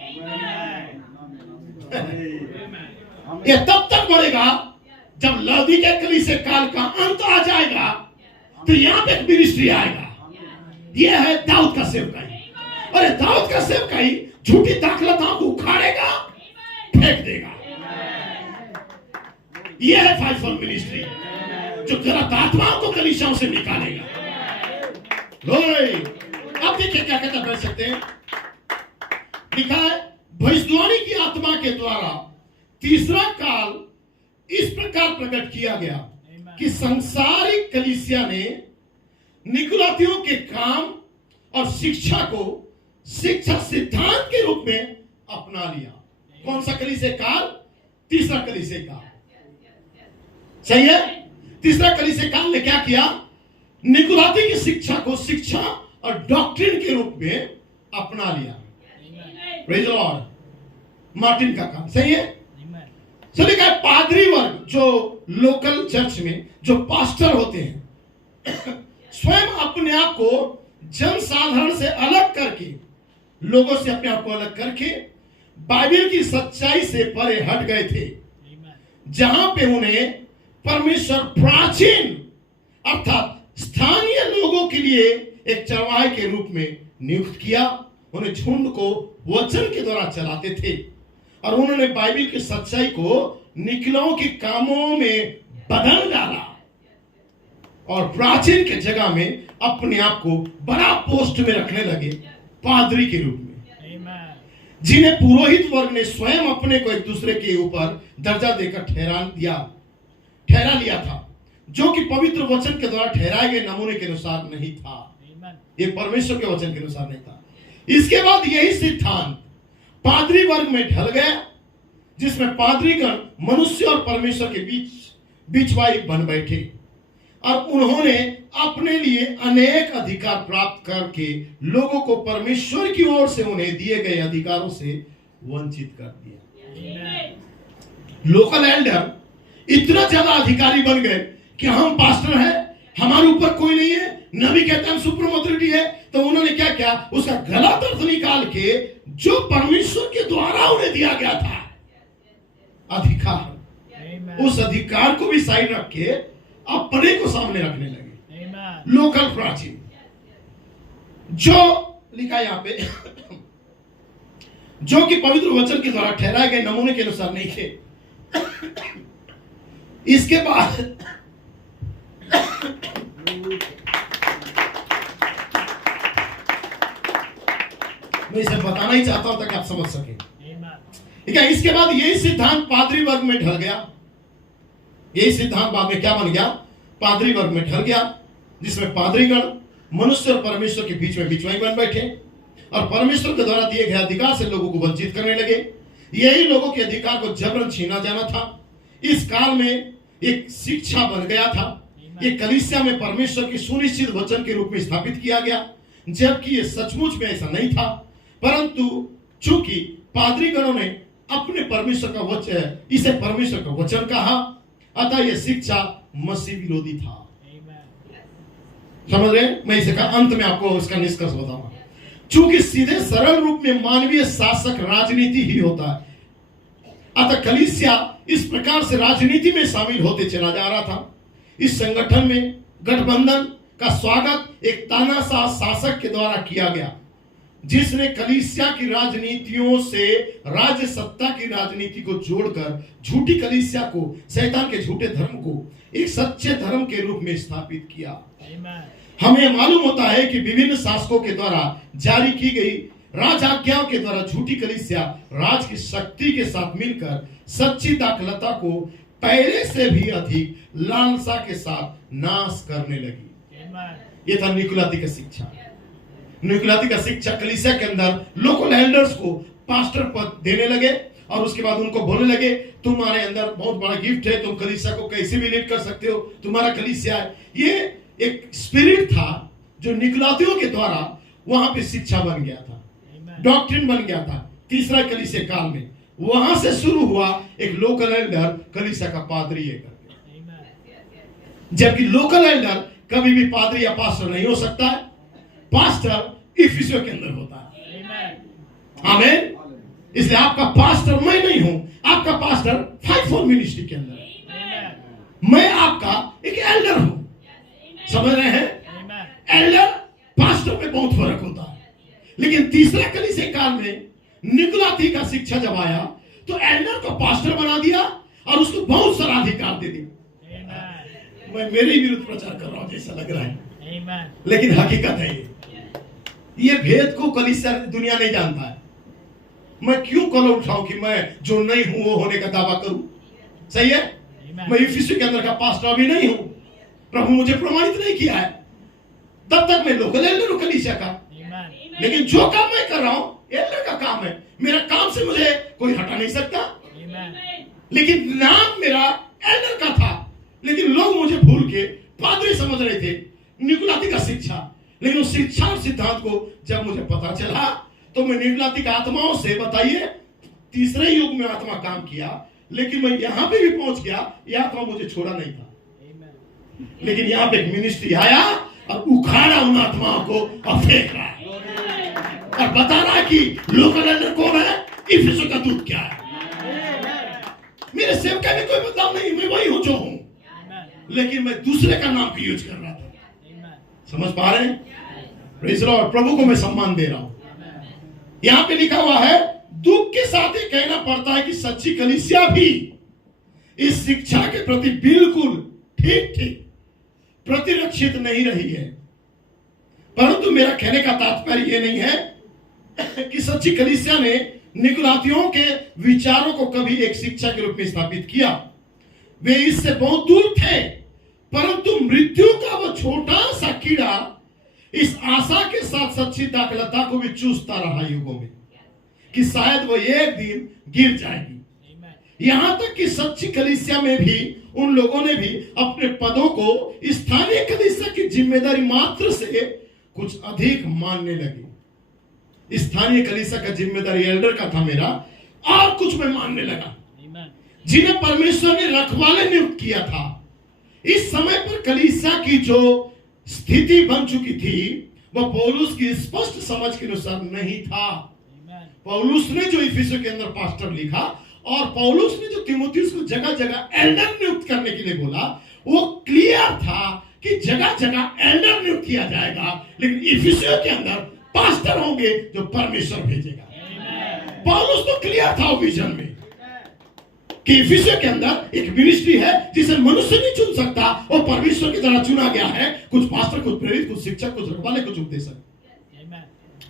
यह तब तक बढ़ेगा जब लौदीकिया कलीसिया काल का अंत आ जाएगा, तो यहां पे एक मिनिस्ट्री आएगा। यह है दाऊद का सेवकाई, और दाऊद का सेवकाई झूठी दाखलताओं को उखाड़ेगा, फेंक देगा। यह है फाइवफोल्ड मिनिस्ट्री, जो गलत आत्माओं को कलीसियाओं से निकालेगा। अब देखिए क्या कहता पढ़ सकते हैं, लिखा है भविष्यवाणी की आत्मा के द्वारा तीसरा काल इस प्रकार प्रकट किया गया कि संसारिक कलीसिया ने निकुलातियों के काम और शिक्षा को शिक्षा सिद्धांत के रूप में अपना लिया। कौन सा कलीसिया काल? तीसरा कलीसिया काल, सही है। तीसरा कलीसिया काल ने क्या किया? निकुलाती की शिक्षा को शिक्षा और डॉक्ट्रिन के रूप में अपना लिया। Praise the Lord. मार्टिन का काम, सही है। चलिए क्या पादरी वर्ग जो लोकल चर्च में जो पास्टर होते हैं, स्वयं अपने आप को जनसाधारण से अलग करके, लोगों से अपने आप को अलग करके बाइबल की सच्चाई से परे हट गए थे, जहां पे उन्हें परमेश्वर प्राचीन अर्थात स्थानीय लोगों के लिए एक चरवाहे के रूप में नियुक्त किया। उन्हें झुंड को वचन के द्वारा चलाते थे, और उन्होंने बाइबल की सच्चाई को निकलों के कामों में बदल डाला, और प्राचीन के जगह में अपने आप को बड़ा पोस्ट में रखने लगे, पादरी के रूप में, जिन्हें पुरोहित वर्ग ने स्वयं अपने को एक दूसरे के ऊपर दर्जा देकर ठहरा लिया था, जो कि पवित्र वचन के द्वारा ठहराए गए नमूने के अनुसार नहीं था। ये परमेश्वर के वचन के अनुसार नहीं था। इसके बाद यही सिद्धांत पादरी वर्ग में ढल गया, जिसमें पादरीगण मनुष्य और परमेश्वर के बीच बिचवाई बन बैठे, और उन्होंने अपने लिए अनेक अधिकार प्राप्त करके लोगों को परमेश्वर की ओर से उन्हें दिए गए अधिकारों से वंचित कर दिया। लोकल एल्डर इतना ज्यादा अधिकारी बन गए कि हम पास्टर हैं, हमारे ऊपर कोई नहीं है, नबी कहते हैं सुप्रीम अथॉरिटी है। तो उन्होंने क्या किया? उसका गलत अर्थ निकाल के जो परमेश्वर के द्वारा उन्हें दिया गया था अधिकार, उस अधिकार को भी साइड रख के अपने को सामने रखने लगे। लोकल प्राचीन, जो लिखा यहां पे जो कि पवित्र वचन के द्वारा ठहराए गए नमूने के अनुसार नहीं थे। इसके बाद मैं इसे बताना ही चाहता हूं ताकि आप समझ सकें, ठीक है। इसके बाद यही सिद्धांत पादरी वर्ग में ढल गया। यही सिद्धांत बाद में क्या बन गया? पादरी वर्ग में ढल गया, जिसमें पादरीगण मनुष्य और परमेश्वर के बीच में बिचवाई बन बैठे, और परमेश्वर के द्वारा दिए गए अधिकार से लोगों को वंचित करने लगे। यही लोगों के अधिकार को जबरन छीना जाना था। इस काल में एक शिक्षा बन गया था, ये कलीसिया में परमेश्वर की सुनिश्चित वचन के रूप में स्थापित किया गया, जबकि ये सचमुच में ऐसा नहीं था। परंतु चूंकि पादरीगणों ने अपने परमेश्वर का वचन, इसे परमेश्वर का वचन कहा, अतः यह शिक्षा मसीह विरोधी था। समझ रहे? मैं इसे अंत में आपको इसका निष्कर्ष बताऊंगा। चूंकि सीधे सरल रूप में मानवीय शासक राजनीति ही होता है, अतः कलीसिया इस प्रकार से राजनीति में शामिल होते चला जा रहा था। इस संगठन में गठबंधन का स्वागत एक तानाशाह शासक के द्वारा किया गया, जिसने कलीसिया की राजनीतियों से राज्य सत्ता की राजनीति को जोड़कर झूठी कलीसिया को, शैतान के झूठे धर्म को एक सच्चे धर्म के रूप में स्थापित किया। हमें मालूम होता है कि विभिन्न शासकों के द्वारा जारी की गई राजाज्ञाओं के द्वारा झूठी कलीसिया राज की शक्ति के साथ मिलकर सच्ची दाखलता को पहले से भी अधिक लालसा के साथ नाश करने लगी। यह था निकुलाती का शिक्षा। निकुलाती का शिक्षा कलीसिया के अंदर लोकल एल्डर्स को पास्टर पद देने लगे, और उसके बाद उनको बोलने लगे तुम्हारे अंदर बहुत बड़ा गिफ्ट है, तुम कलीसिया को कैसे भी लीड कर सकते हो, तुम्हारा कलीसिया है। ये एक स्पिरिट था जो निकलातियों के द्वारा वहां पे शिक्षा बन गया था, डॉक्ट्रिन बन गया था। तीसरा कलीसिया काल में वहां से शुरू हुआ एक लोकल एल्डर कलीसिया का पादरी है करके। जबकि लोकल एल्डर कभी भी पादरी या पास्टर नहीं हो सकता है, पास्टर इफिसियों के अंदर होता है। आमीन। इसलिए आपका पास्टर मैं नहीं हूं, आपका पास्टर 5-4 मिनिस्ट्री के अंदर है। मैं आपका एक एल्डर हूं, समझ रहे हैं? एल्डर पास्टर में बहुत फर्क होता है। लेकिन तीसरा कलीसिया काल में निकुलाती का शिक्षा जब आया तो एल्डर को पास्टर बना दिया और उसको बहुत सारा अधिकार दे दिया। मैं मेरे ही विरुद्ध प्रचार कर रहा हूं जैसा लग रहा है, लेकिन हकीकत है ये भेद को कलीसिया दुनिया नहीं जानता है। मैं क्यों कॉलर उठाऊं कि मैं जो नहीं हूं वो होने का दावा करूं? सही है? मैं इफिसियों के अंदर का पास्टर अभी नहीं हूं, प्रभु मुझे प्रमाणित नहीं किया है, तब तक मैं लोकल एल्डर हूं कलीसिया का। लेकिन जो काम मैं कर रहा हूं एल्डर का काम है, मेरा काम से मुझे कोई हटा नहीं सकता। लेकिन नाम मेरा एल्डर का था, लेकिन लोग मुझे भूल के पादरी समझ रहे थे, निकुलाती का शिक्षा। लेकिन उस शिक्षा और सिद्धांत को जब मुझे पता चला तो मैं निकुलाती का आत्माओं से, बताइए, तीसरे युग में आत्मा काम किया, लेकिन मैं यहां पे भी पहुंच गया, यह आत्मा मुझे छोड़ा नहीं था। लेकिन यहां पे एक मिनिस्ट्री आया और उखाड़ा उन आत्माओं को और फेंक रहा है और बता रहा है कि लोकल एल्डर कौन है, इफिसियों का दूत क्या है। मेरे सेवका में कोई बदलाव नहीं, मैं वही हूं जो हूं, लेकिन मैं दूसरे का नाम भी यूज कर रहा था। समझ पा रहे हैं? Praise Lord. प्रभु को मैं सम्मान दे रहा हूं। यहां पे लिखा हुआ है, दुख के साथ ये कहना पड़ता है कि सच्ची कलीसिया भी इस शिक्षा के प्रति बिल्कुल ठीक प्रतिरक्षित नहीं रही है। परंतु मेरा कहने का तात्पर्य यह नहीं है कि सच्ची कलीसिया ने निकुलातियों के विचारों को कभी एक शिक्षा के रूप में स्थापित किया। वे इससे बहुत दूर थे, परंतु मृत्यु का वो छोटा सा कीड़ा इस आशा के साथ सच्ची दाखलता को भी चूसता रहा युगों में कि शायद वो एक दिन गिर जाएगी। यहां तक कि सच्ची कलीसिया में भी उन लोगों ने भी अपने पदों को स्थानीय कलीसिया की जिम्मेदारी मात्र से कुछ अधिक मानने लगे। स्थानीय कलीसिया का जिम्मेदारी एल्डर का था मेरा, और कुछ मैं मानने लगा। जिन्हें परमेश्वर ने रखवाले नियुक्त किया था, इस समय पर कलीसिया की जो स्थिति बन चुकी थी वह पौलुस की स्पष्ट समझ के अनुसार नहीं था। पौलुस ने जो इफिसियों के अंदर पास्टर लिखा और पौलुस ने जो तीमुथियुस को जगह जगह एल्डर नियुक्त करने के लिए बोला, वो क्लियर था कि जगह जगह एल्डर नियुक्त किया जाएगा, लेकिन इफिसियों के अंदर पास्टर होंगे जो परमेश्वर भेजेगा। पौलुस तो क्लियर था विजन में कि इफिसियों के अंदर एक मिनिस्ट्री है जिसे मनुष्य नहीं चुन सकता, और परमेश्वर की तरह चुना गया है। कुछ पास्टर, कुछ प्रेरित, कुछ शिक्षक, कुछ रखवाले, कुछ उपदेशक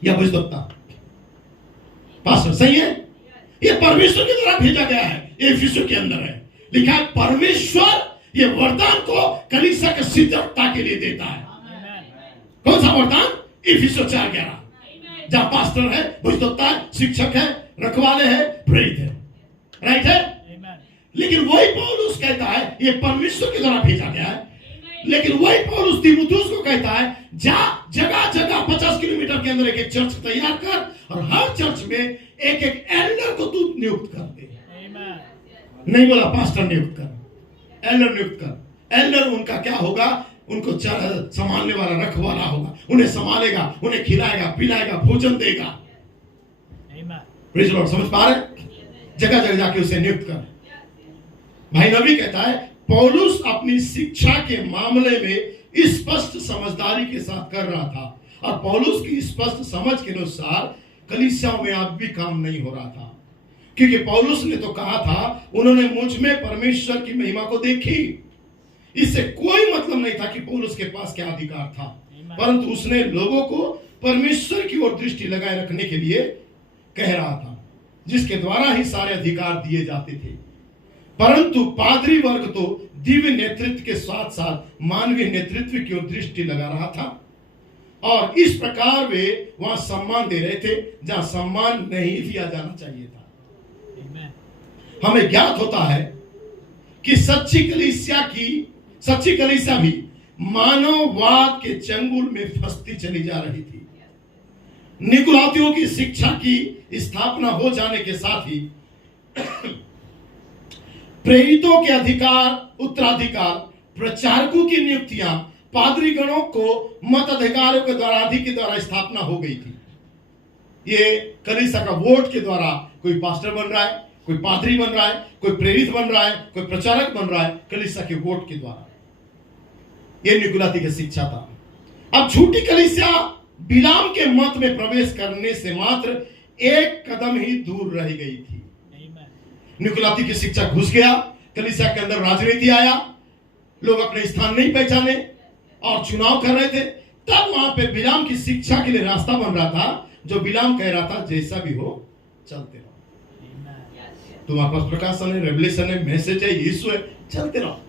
या भविष्यवक्ता। पास्टर सही है, ये परमेश्वर की तरह भेजा गया है, ये इफिसियों के अंदर है। लिखा है परमेश्वर ये वरदान को कलीसिया के सिद्धता के लिए देता है। कौन सा वरदान? इफिसियों 4:11, जहां पास्टर है, भविष्यवक्ता है, शिक्षक है, रखवाले है, प्रेरित है। राइट है? लेकिन वही पौलुस कहता है ये परमेश्वर की द्वारा भेजा गया है। लेकिन वही पौलुस तीमुथियुस को कहता है जा जगह जगह 50 किलोमीटर के अंदर एक एक चर्च तैयार कर और हर चर्च में एक एक एल्डर को तू नियुक्त कर दे। नहीं बोला पास्टर नियुक्त कर, एल्डर नियुक्त कर। एल्डर उनका क्या होगा? उनको संभालने वाला, रखवाला होगा, उन्हें संभालेगा, उन्हें खिलाएगा, पिलाएगा, भोजन देगा। Praise Lord. समझ पा रहे? जगह जगह जाके उसे नियुक्त कर। भाई नबी कहता है पौलुस अपनी शिक्षा के मामले में स्पष्ट समझदारी के साथ कर रहा था, और पौलुस की स्पष्ट समझ के अनुसार कलीसियाओं में अब भी काम नहीं हो रहा था, क्योंकि पौलुस ने तो कहा था उन्होंने मुझ में परमेश्वर की महिमा को देखी। इससे कोई मतलब नहीं था कि पौलुस के पास क्या अधिकार था, परंतु उसने लोगों को परमेश्वर की ओर दृष्टि लगाए रखने के लिए कह रहा था, जिसके द्वारा ही सारे अधिकार दिए जाते थे। परंतु पादरी वर्ग तो दिव्य नेतृत्व के साथ साथ मानवीय नेतृत्व की ओर दृष्टि लगा रहा था, और इस प्रकार वे वहां सम्मान दे रहे थे जहां सम्मान नहीं दिया जाना चाहिए था। हमें ज्ञात होता है कि सच्ची कलीसिया भी मानववाद के चंगुल में फंसती चली जा रही थी। निकुलातियों की शिक्षा की स्थापना हो जाने के साथ ही प्रेरितों के उत्तराधिकार, प्रचारकों की नियुक्तियां पादरी गणों को मताधिकारियों के द्वारा अधिक के द्वारा स्थापना हो गई थी। ये कलीसिया का वोट के द्वारा कोई पास्टर बन रहा है, कोई पादरी बन रहा है, कोई प्रेरित बन रहा है, कोई प्रचारक बन रहा है, कलीसिया के वोट के द्वारा। ये निकुलाती की शिक्षा था। अब झूठी कलीसिया बिलाम के मत में प्रवेश करने से मात्र एक कदम ही दूर रह गई थी। निकुलाती की शिक्षा घुस गया, कलीसिया के अंदर राजनीति आया, लोग अपने स्थान नहीं पहचाने और चुनाव कर रहे थे। तब वहां पे बिलाम की शिक्षा के लिए रास्ता बन रहा था, जो बिलाम कह रहा था जैसा भी हो चलते रहो। तुम्हारे पास प्रकाशन है, रेवलेशन है, मैसेज है, यीशु है, चलते रहो।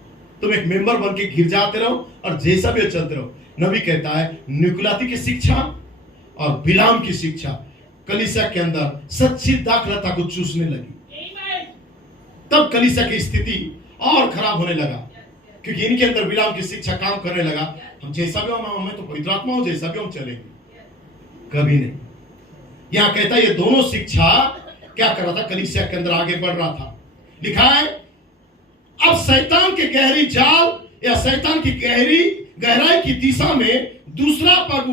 तुम एक मेंबर बन के गिर जाते रहो और जैसा भी हो चलते रहो। नबी कहता है निकुलाती की शिक्षा और बिलाम की शिक्षा कलीसिया के अंदर सच्ची दाखलता को चूसने लगी। तब कलीसिया की स्थिति और खराब होने लगा, क्योंकि इनके अंदर बिलाम की शिक्षा काम करने लगा। हम जैसा भी हो, हमें तो पवित्र आत्मा हो, जैसा भी हम चलेंगे, कभी नहीं। यहां कहता है ये दोनों शिक्षा क्या कर रहा था, कलीसिया के अंदर आगे बढ़ रहा था। लिखा है अब शैतान के गहरी जाल या शैतान की गहराई की दिशा में दूसरा पग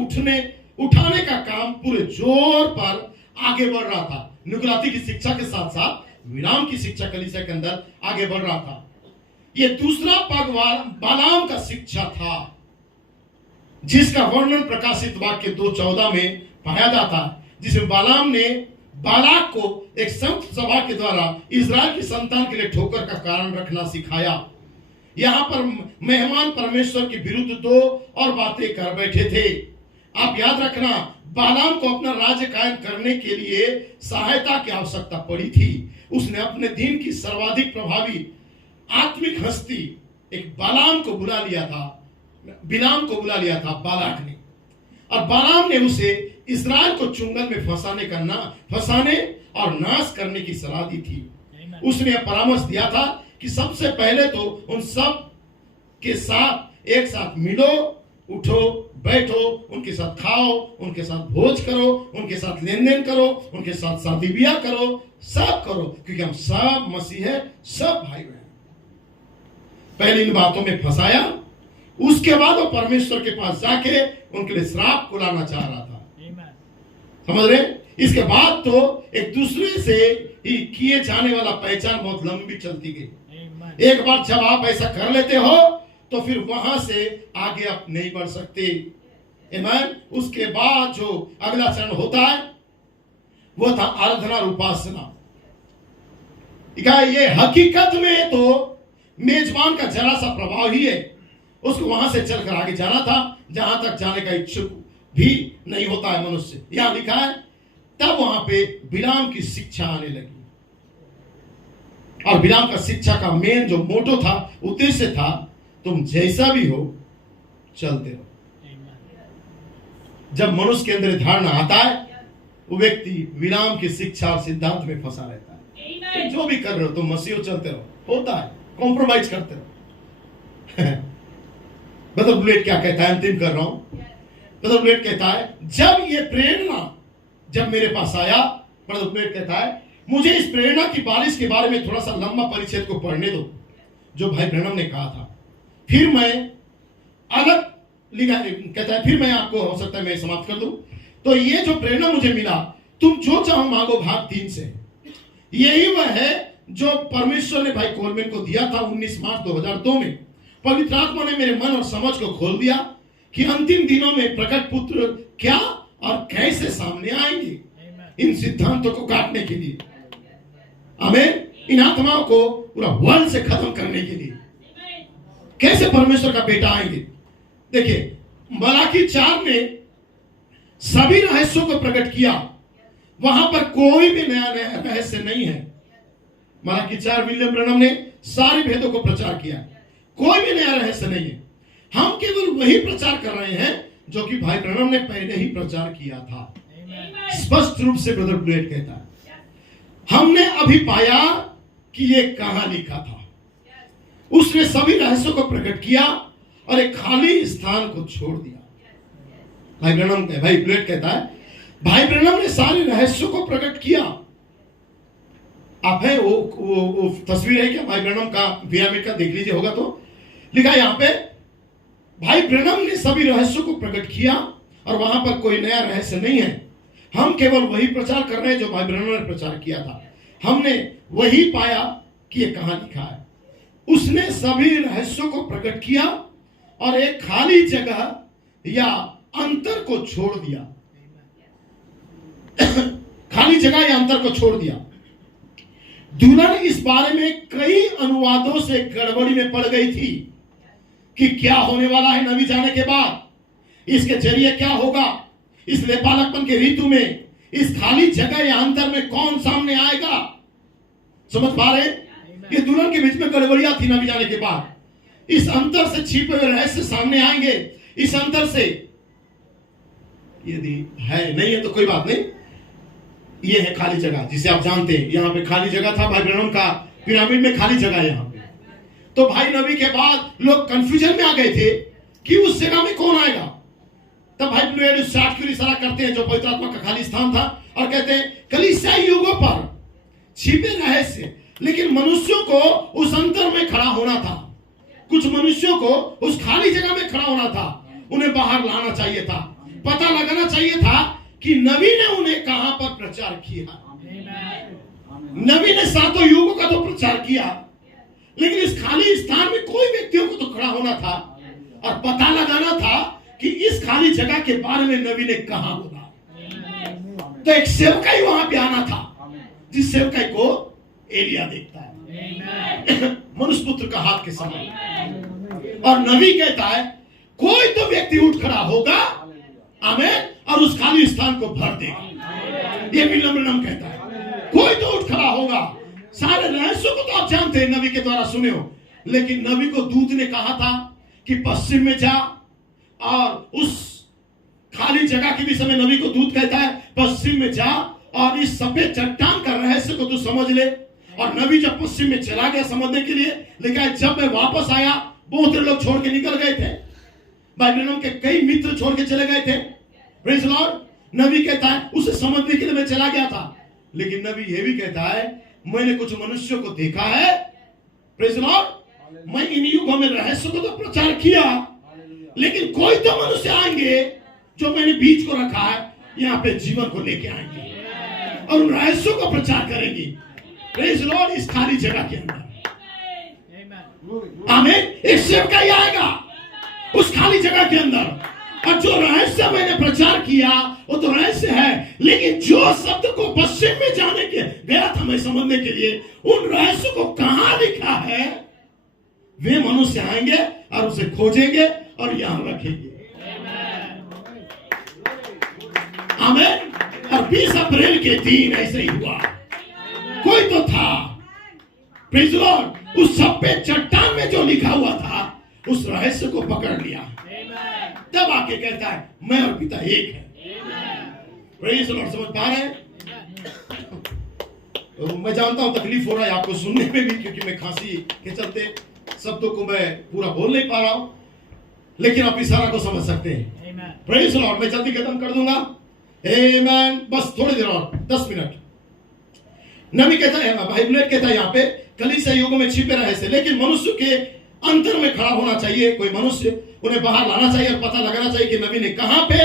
उठाने का काम पूरे जोर पर आगे बढ़ रहा था। निकुलाती की शिक्षा के साथ साथ बिलाम की शिक्षा कलीसिया के अंदर आगे बढ़ रहा था। यह दूसरा पग बालाम का शिक्षा था, जिसका वर्णन प्रकाशित वाक्य 2:14 में पाया जाता है, जिसमें बालाम ने बालाक को एक संत सभा के द्वारा इजराइल की संतान के लिए ठोकर का कारण रखना सिखाया। यहां पर मेहमान परमेश्वर के विरुद्ध दो और बातें कर बैठे थे। आप याद रखना, बालाम को अपना राज्य कायम करने के लिए सहायता की आवश्यकता पड़ी थी। उसने अपने दिन की सर्वाधिक प्रभावी आत्मिक हस्ती एक बिलाम को बुला लिया था बालाक ने, और बालाम ने उसे इस्राएल को चुंगल में फंसाने और नाश करने की सलाह दी थी। उसने यह परामर्श दिया था कि सबसे पहले तो उन सब के साथ एक साथ मिलो, उठो, बैठो, उनके साथ खाओ, उनके साथ भोज करो, उनके साथ लेन देन करो, उनके साथ शादी ब्याह करो, सब करो, क्योंकि हम सब मसीह है, सब भाई बहन। पहले इन बातों में फंसाया, उसके बाद वो परमेश्वर के पास जाके उनके लिए श्राप को लाना चाह रहा था। समझ रहे? इसके बाद तो एक दूसरे से ही किए जाने वाला पहचान बहुत लंबी चलती गई। एक बार जब आप ऐसा कर लेते हो तो फिर वहां से आगे आप नहीं बढ़ सकते। आमीन। उसके बाद जो अगला चरण होता है वो था आराधना और उपासना। ये हकीकत में तो मेजबान का जरा सा प्रभाव ही है। उसको वहां से चलकर आगे जाना था जहां तक जाने का इच्छुक भी नहीं होता है मनुष्य। यहां लिखा है तब वहां पे बिलाम की शिक्षा आने लगी, और बिलाम का शिक्षा का मेन जो मोटो था, उद्देश्य था, तुम जैसा भी हो चलते रहो। जब मनुष्य के अंदर धारणा आता है, वो व्यक्ति बिलाम की शिक्षा और सिद्धांत में फंसा रहता है। जो भी कर रहे हो तुम मसीह चलते रहो, होता है, कॉम्प्रोमाइज करते रहो। ब्रदर बुलेट क्या कहता है, अंतिम कर रहा हूं। ब्रदर बुलेट कहता है जब ये प्रेरणा जब मेरे पास आया, ब्रदर बुलेट कहता है मुझे इस प्रेरणा की बारिश के बारे में थोड़ा सा लंबा परिच्छेद को पढ़ने दो जो भाई ब्रैनम ने कहा था। फिर मैं अलग लिखा, कहता है फिर मैं आपको हो सकता है मैं समाप्त कर दूं। तो ये जो प्रेरणा मुझे मिला, तुम जो चाहो मांगो, भाग 3 से, यही वह है जो परमेश्वर ने भाई कोलमैन को दिया था 19 मार्च 2002 में। पवित्र आत्मा ने मेरे मन और समझ को खोल दिया कि अंतिम दिनों में प्रकट पुत्र क्या और कैसे सामने आएंगे, इन सिद्धांतों को काटने के लिए, आमीन, इन आत्माओं को पूरा वर्ल्ड से खत्म करने के लिए कैसे परमेश्वर का बेटा आएंगे। देखिए मलाकी 4 ने सभी रहस्यों को प्रकट किया, वहां पर कोई भी नया रहस्य नहीं है। मलाकी 4 विलियम ब्रैनम ने सारे भेदों को प्रचार किया, कोई भी नया रहस्य नहीं है। हम केवल वही प्रचार कर रहे हैं जो कि भाई ब्रैनम ने पहले ही प्रचार किया था। स्पष्ट रूप से ब्रदर ब्लेड कहता है हमने अभी पाया कि ये कहां लिखा था। उसने सभी रहस्यों को प्रकट किया और एक खाली स्थान को छोड़ दिया। भाई ब्लेड कहता है, भाई ब्रैनम ने सारे रहस्यों को प्रकट किया। आप है वो तस्वीर है क्या भाई ब्रैनम का, पिरामिड का, देख लीजिए होगा तो। लिखा है यहां पे, भाई ब्रैनम ने सभी रहस्यों को प्रकट किया और वहां पर कोई नया रहस्य नहीं है। हम केवल वही प्रचार कर रहे हैं जो भाई ब्रैनम ने प्रचार किया था। हमने वही पाया कि ये कहां लिखा है। उसने सभी रहस्यों को प्रकट किया और एक खाली जगह या अंतर को छोड़ दिया। खाली जगह या अंतर को छोड़ दिया। दुल्हन इस बारे में कई अनुवादों से गड़बड़ी में पड़ गई थी कि क्या होने वाला है नबी जाने के बाद, इसके जरिए क्या होगा, इस लेपालकपन के ऋतु में इस खाली जगह या अंतर में कौन सामने आएगा। समझ पा रहे? ये दुल्हन के बीच में गड़बड़ियां थी नबी जाने के बाद। इस अंतर से छिपे हुए रहस्य सामने आएंगे। इस अंतर से यदि है नहीं है तो कोई बात नहीं, ये है खाली जगह जिसे आप जानते हैं। यहां पे खाली जगह था भाई ब्रैनम का, पिरामिड में खाली जगह यहां पे। तो भाई नबी के बाद लोग कंफ्यूजन में आ गए थे कि उस जगह में कौन आएगा। तब भाई ब्लेड उस चार्ट की इशारा करते हैं जो पवित्र आत्मा का खाली स्थान था और कहते हैं कलीसियाई युगों पर छिपे रहस्य, लेकिन मनुष्यों को उस अंतर में खड़ा होना था। कुछ मनुष्यों को उस खाली जगह में खड़ा होना था। उन्हें बाहर लाना चाहिए था। पता लगाना चाहिए था कि नबी ने उन्हें कहां पर प्रचार किया। नबी ने सातों युगों का तो प्रचार किया, लेकिन इस खाली स्थान में कोई व्यक्तियों को तो खड़ा होना था और पता लगाना था कि इस खाली जगह के बारे में नबी ने कहा होगा। तो एक सेवकाई वहां पे आना था, जिस सेवकाई को एलिया देखता है मनुष्य पुत्र का हाथ के समय। और नबी कहता है कोई तो व्यक्ति उठ खड़ा होगा, आमीन, और उस खाली स्थान को भर देगा। ये विलियम ब्रैनम कहता है कोई तो उठ खड़ा होगा। सारे रहस्यों को तो आप जानते हैं, नबी के द्वारा सुने हो, लेकिन नबी को दूत ने कहा था कि पश्चिम में जा और उस खाली जगह के विषय में नबी को दूत कहता है पश्चिम में जा और इस सफेद चट्टान का रहस्य को तू समझ ले। और नबी जब पश्चिम में चला गया समझने के लिए, लेकिन जब मैं वापस आया बहुत लोग छोड़ के निकल गए थे। भाई ब्रैनम के कई मित्र छोड़ के चले गए थे। Praise the Lord. नबी कहता है उसे समझने के लिए मैं चला गया था, लेकिन नबी ये भी कहता है मैंने कुछ मनुष्यों को देखा है। Praise the Lord. मैं इन युगों में रहस्य को तो प्रचार किया, लेकिन कोई तो मनुष्य आएंगे जो मैंने बीच को रखा है, यहाँ पे जीवन को लेके आएंगे और उन रहस्यों को प्रचार करेंगे। Praise the Lord. इस खाली जगह के अंदर आमीन, एक सेवकाई आएगा उस खाली जगह के अंदर। और जो रहस्य मैंने प्रचार किया वो तो रहस्य है, लेकिन जो शब्द को पश्चिम में जाने के गया था मैं समझने के लिए, उन रहस्यों को कहां लिखा है, वे मनुष्य आएंगे और उसे खोजेंगे और यहां रखेंगे। आमीन। और 20 अप्रैल के दिन ऐसे ही हुआ। कोई तो था, प्रेज़ द लॉर्ड, उस सफेद चट्टान में जो लिखा हुआ था उस रहस्य को पकड़ लिया। तब आके कहता है मैं और पिता एक है। Praise the Lord. समझ पा रहे हैं? तो मैं जानता हूं तकलीफ हो रहा है आपको सुनने में भी, क्योंकि मैं खांसी के चलते शब्दों को मैं पूरा बोल नहीं पा रहा हूं, लेकिन आप इशारा को समझ सकते हैं। Praise the Lord. मैं जल्दी खत्म कर दूंगा। आमीन। बस थोड़ी देर और 10 मिनट। नबी कहता है, भाई ब्लेड कहता है यहाँ पे कलीसिया युगों में छिपे रहस्य, लेकिन मनुष्य के अंतर में खड़ा होना चाहिए कोई मनुष्य, उन्हें बाहर लाना चाहिए और पता लगाना चाहिए कि नबी ने कहां पे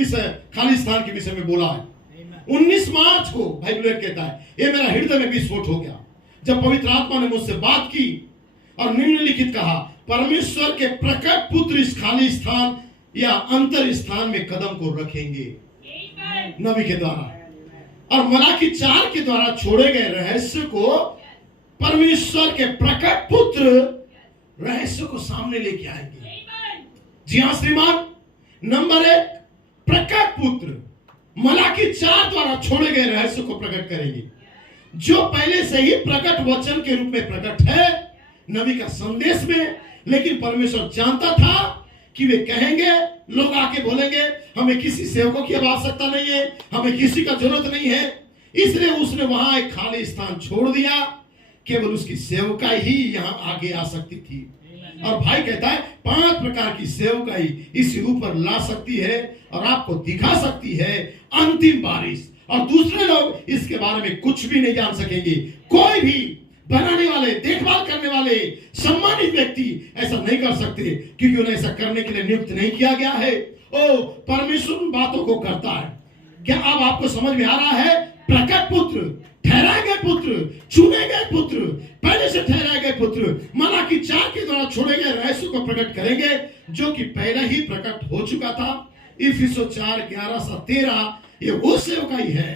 इस खाली स्थान के विषय में बोला है। 19 मार्च को भाई ब्लेड कहता है ये मेरा हृदय में विस्फोट हो गया जब पवित्र आत्मा ने मुझसे बात की और निम्नलिखित कहा, परमेश्वर के प्रकट पुत्र इस खाली स्थान या अंतर स्थान में कदम को रखेंगे नबी के द्वारा, और मलाकी 4 के द्वारा छोड़े गए रहस्य को परमेश्वर के प्रकट पुत्र रहस्य को सामने लेके आएंगे। जी हां श्रीमान। नंबर 1, प्रकट पुत्र मलाकी 4 द्वारा छोड़े गए रहस्य को प्रकट करेंगे, जो पहले से ही प्रकट वचन के रूप में प्रकट है नबी का संदेश में। लेकिन परमेश्वर जानता था कि वे कहेंगे, लोग आके बोलेंगे हमें किसी सेवकों की आवश्यकता नहीं है, हमें किसी का जरूरत नहीं है, इसलिए उसने वहां एक खाली स्थान छोड़ दिया केवल उसकी सेवकाई ही यहाँ आगे आ सकती थी। और भाई कहता है 5 प्रकार की सेवकाई इसी ऊपर ला सकती है और आपको दिखा सकती है अंतिम बारिश। और दूसरे लोग इसके बारे में कुछ भी नहीं जान सकेंगे। कोई भी बनाने वाले, देखभाल करने वाले सम्मानित व्यक्ति ऐसा नहीं कर सकते, क्योंकि उन्हें ऐसा करने के लिए नियुक्त नहीं किया गया है। ओ, परमेश्वर उन बातों को करता है। क्या अब आपको समझ में आ रहा है? प्रकट पुत्र, ठहराए गए पुत्र, चुने गए पुत्र, पहले से ठहराए गए पुत्र मलाकी 4 के द्वारा छोड़े गए रहस्य को प्रकट करेंगे, जो कि पहले ही प्रकट हो चुका था। इफिसो 4:11-13 ये वो सेवकाई है।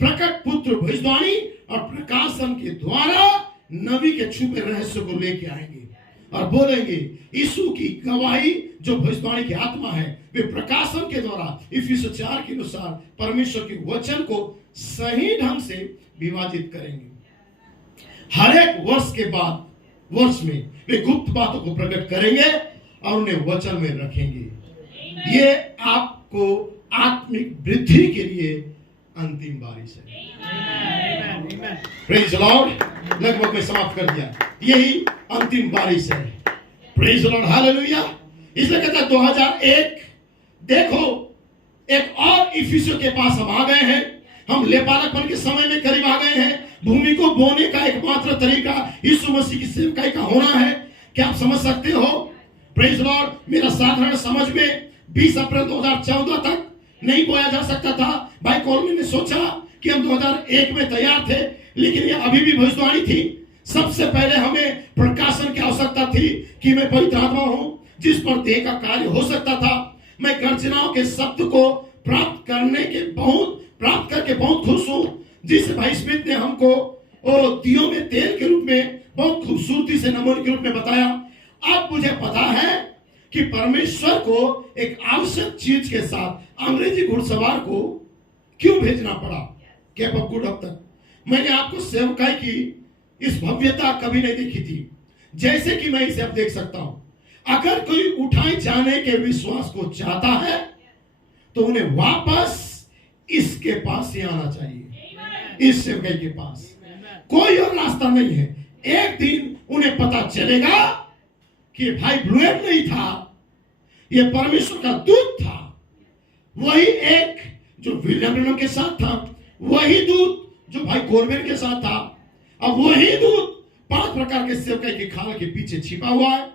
प्रकट पुत्र भविष्यवाणी और प्रकाशन के द्वारा नबी के छुपे रहस्य को लेके आएंगे और बोलेंगे। यीशु की गवाही जो भविष्यवाणी की आत्मा है, वे प्रकाशन के द्वारा इफिसो 4 के अनुसार परमेश्वर के वचन को सही ढंग से विभाजित करेंगे। हर एक वर्ष के बाद वर्ष में वे गुप्त बातों को प्रकट करेंगे और उन्हें वचन में रखेंगे। ये आपको आत्मिक वृद्धि के लिए अंतिम बारिश है। Praise the Lord. लगभग मैं समाप्त कर दिया। यही अंतिम बारिश है। Praise the Lord, hallelujah. इसलिए कहता है 2001 देखो एक और इफिसियों के पास हम आ गए हैं। हम लेपालकपन के समय में करीब आ गए हैं। भूमि को बोने का एकमात्र तरीका यीशु मसीह की सेवकाई का होना है। क्या आप समझ सकते हो? Praise the Lord. मेरा साधारण समझ में 20 अप्रैल 2014 तक नहीं बोया जा सकता था। भाई कॉलमी ने सोचा कि हम 2001 में तैयार थे, लेकिन ये अभी भी भविष्यवाणी थी। सबसे पहले हमें प्रकाशन की आवश्यकता थी कि मैं पवित्र आत्मा हूं जिस पर देह का कार्य हो सकता था। मैं गर्जनाओं के शब्द को प्राप्त करके बहुत खुश हूं, जिसे भाई स्मिथ ने हमको दियों में तेल के रूप में बहुत खूबसूरती से नमूने के रूप में बताया। अब मुझे पता है कि परमेश्वर को एक आवश्यक चीज के साथ अंग्रेजी घुड़सवार को क्यों भेजना पड़ा। कैप ऑफ गुड अब तक मैंने आपको सेवकाई की इस भव्यता कभी नहीं देखी थी जैसे कि मैं इसे अब देख सकता हूं। अगर कोई उठाए जाने के विश्वास को चाहता है तो उन्हें वापस इसके पास ही आना चाहिए, इस सेवकाई के पास। कोई और रास्ता नहीं है। एक दिन उन्हें पता चलेगा कि भाई ब्लूएड नहीं था, यह परमेश्वर का दूत था। वही एक जो विलियम ब्रैनम के साथ था, वही दूत जो भाई कोलबेन के साथ था, अब वही दूत 5 प्रकार के सेवकाई के खाल के पीछे छिपा हुआ है।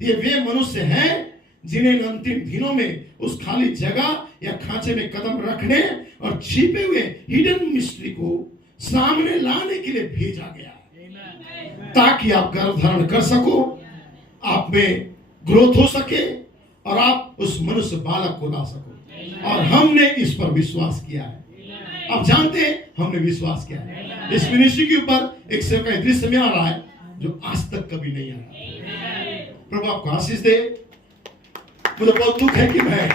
ये वे मनुष्य हैं जिन्हें अंतिम दिनों में उस खाली जगह या खांचे में कदम रखने और छिपे हुए हिडन मिस्ट्री को सामने लाने के लिए भेजा गया है, ताकि आप गर्भ धारण कर सको, आप में ग्रोथ हो सके और आप उस मनुष्य बालक को ला सको। और हमने इस पर विश्वास किया है। आप जानते हैं हमने विश्वास किया है। इस मिनिस्ट्री के ऊपर एक सेवकाई दृश्य में आ रहा है जो आज तक कभी नहीं आया। प्रभु आपको आशीष दे। मुझे बहुत दुख है कि मैं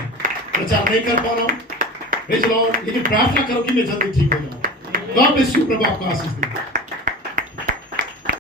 प्रचार नहीं कर पा रहा हूं, प्रेज द लॉर्ड, लेकिन प्रार्थना करो कि मैं जल्दी ठीक हो जाऊं। God bless you. प्रभु आपको आशीष दे।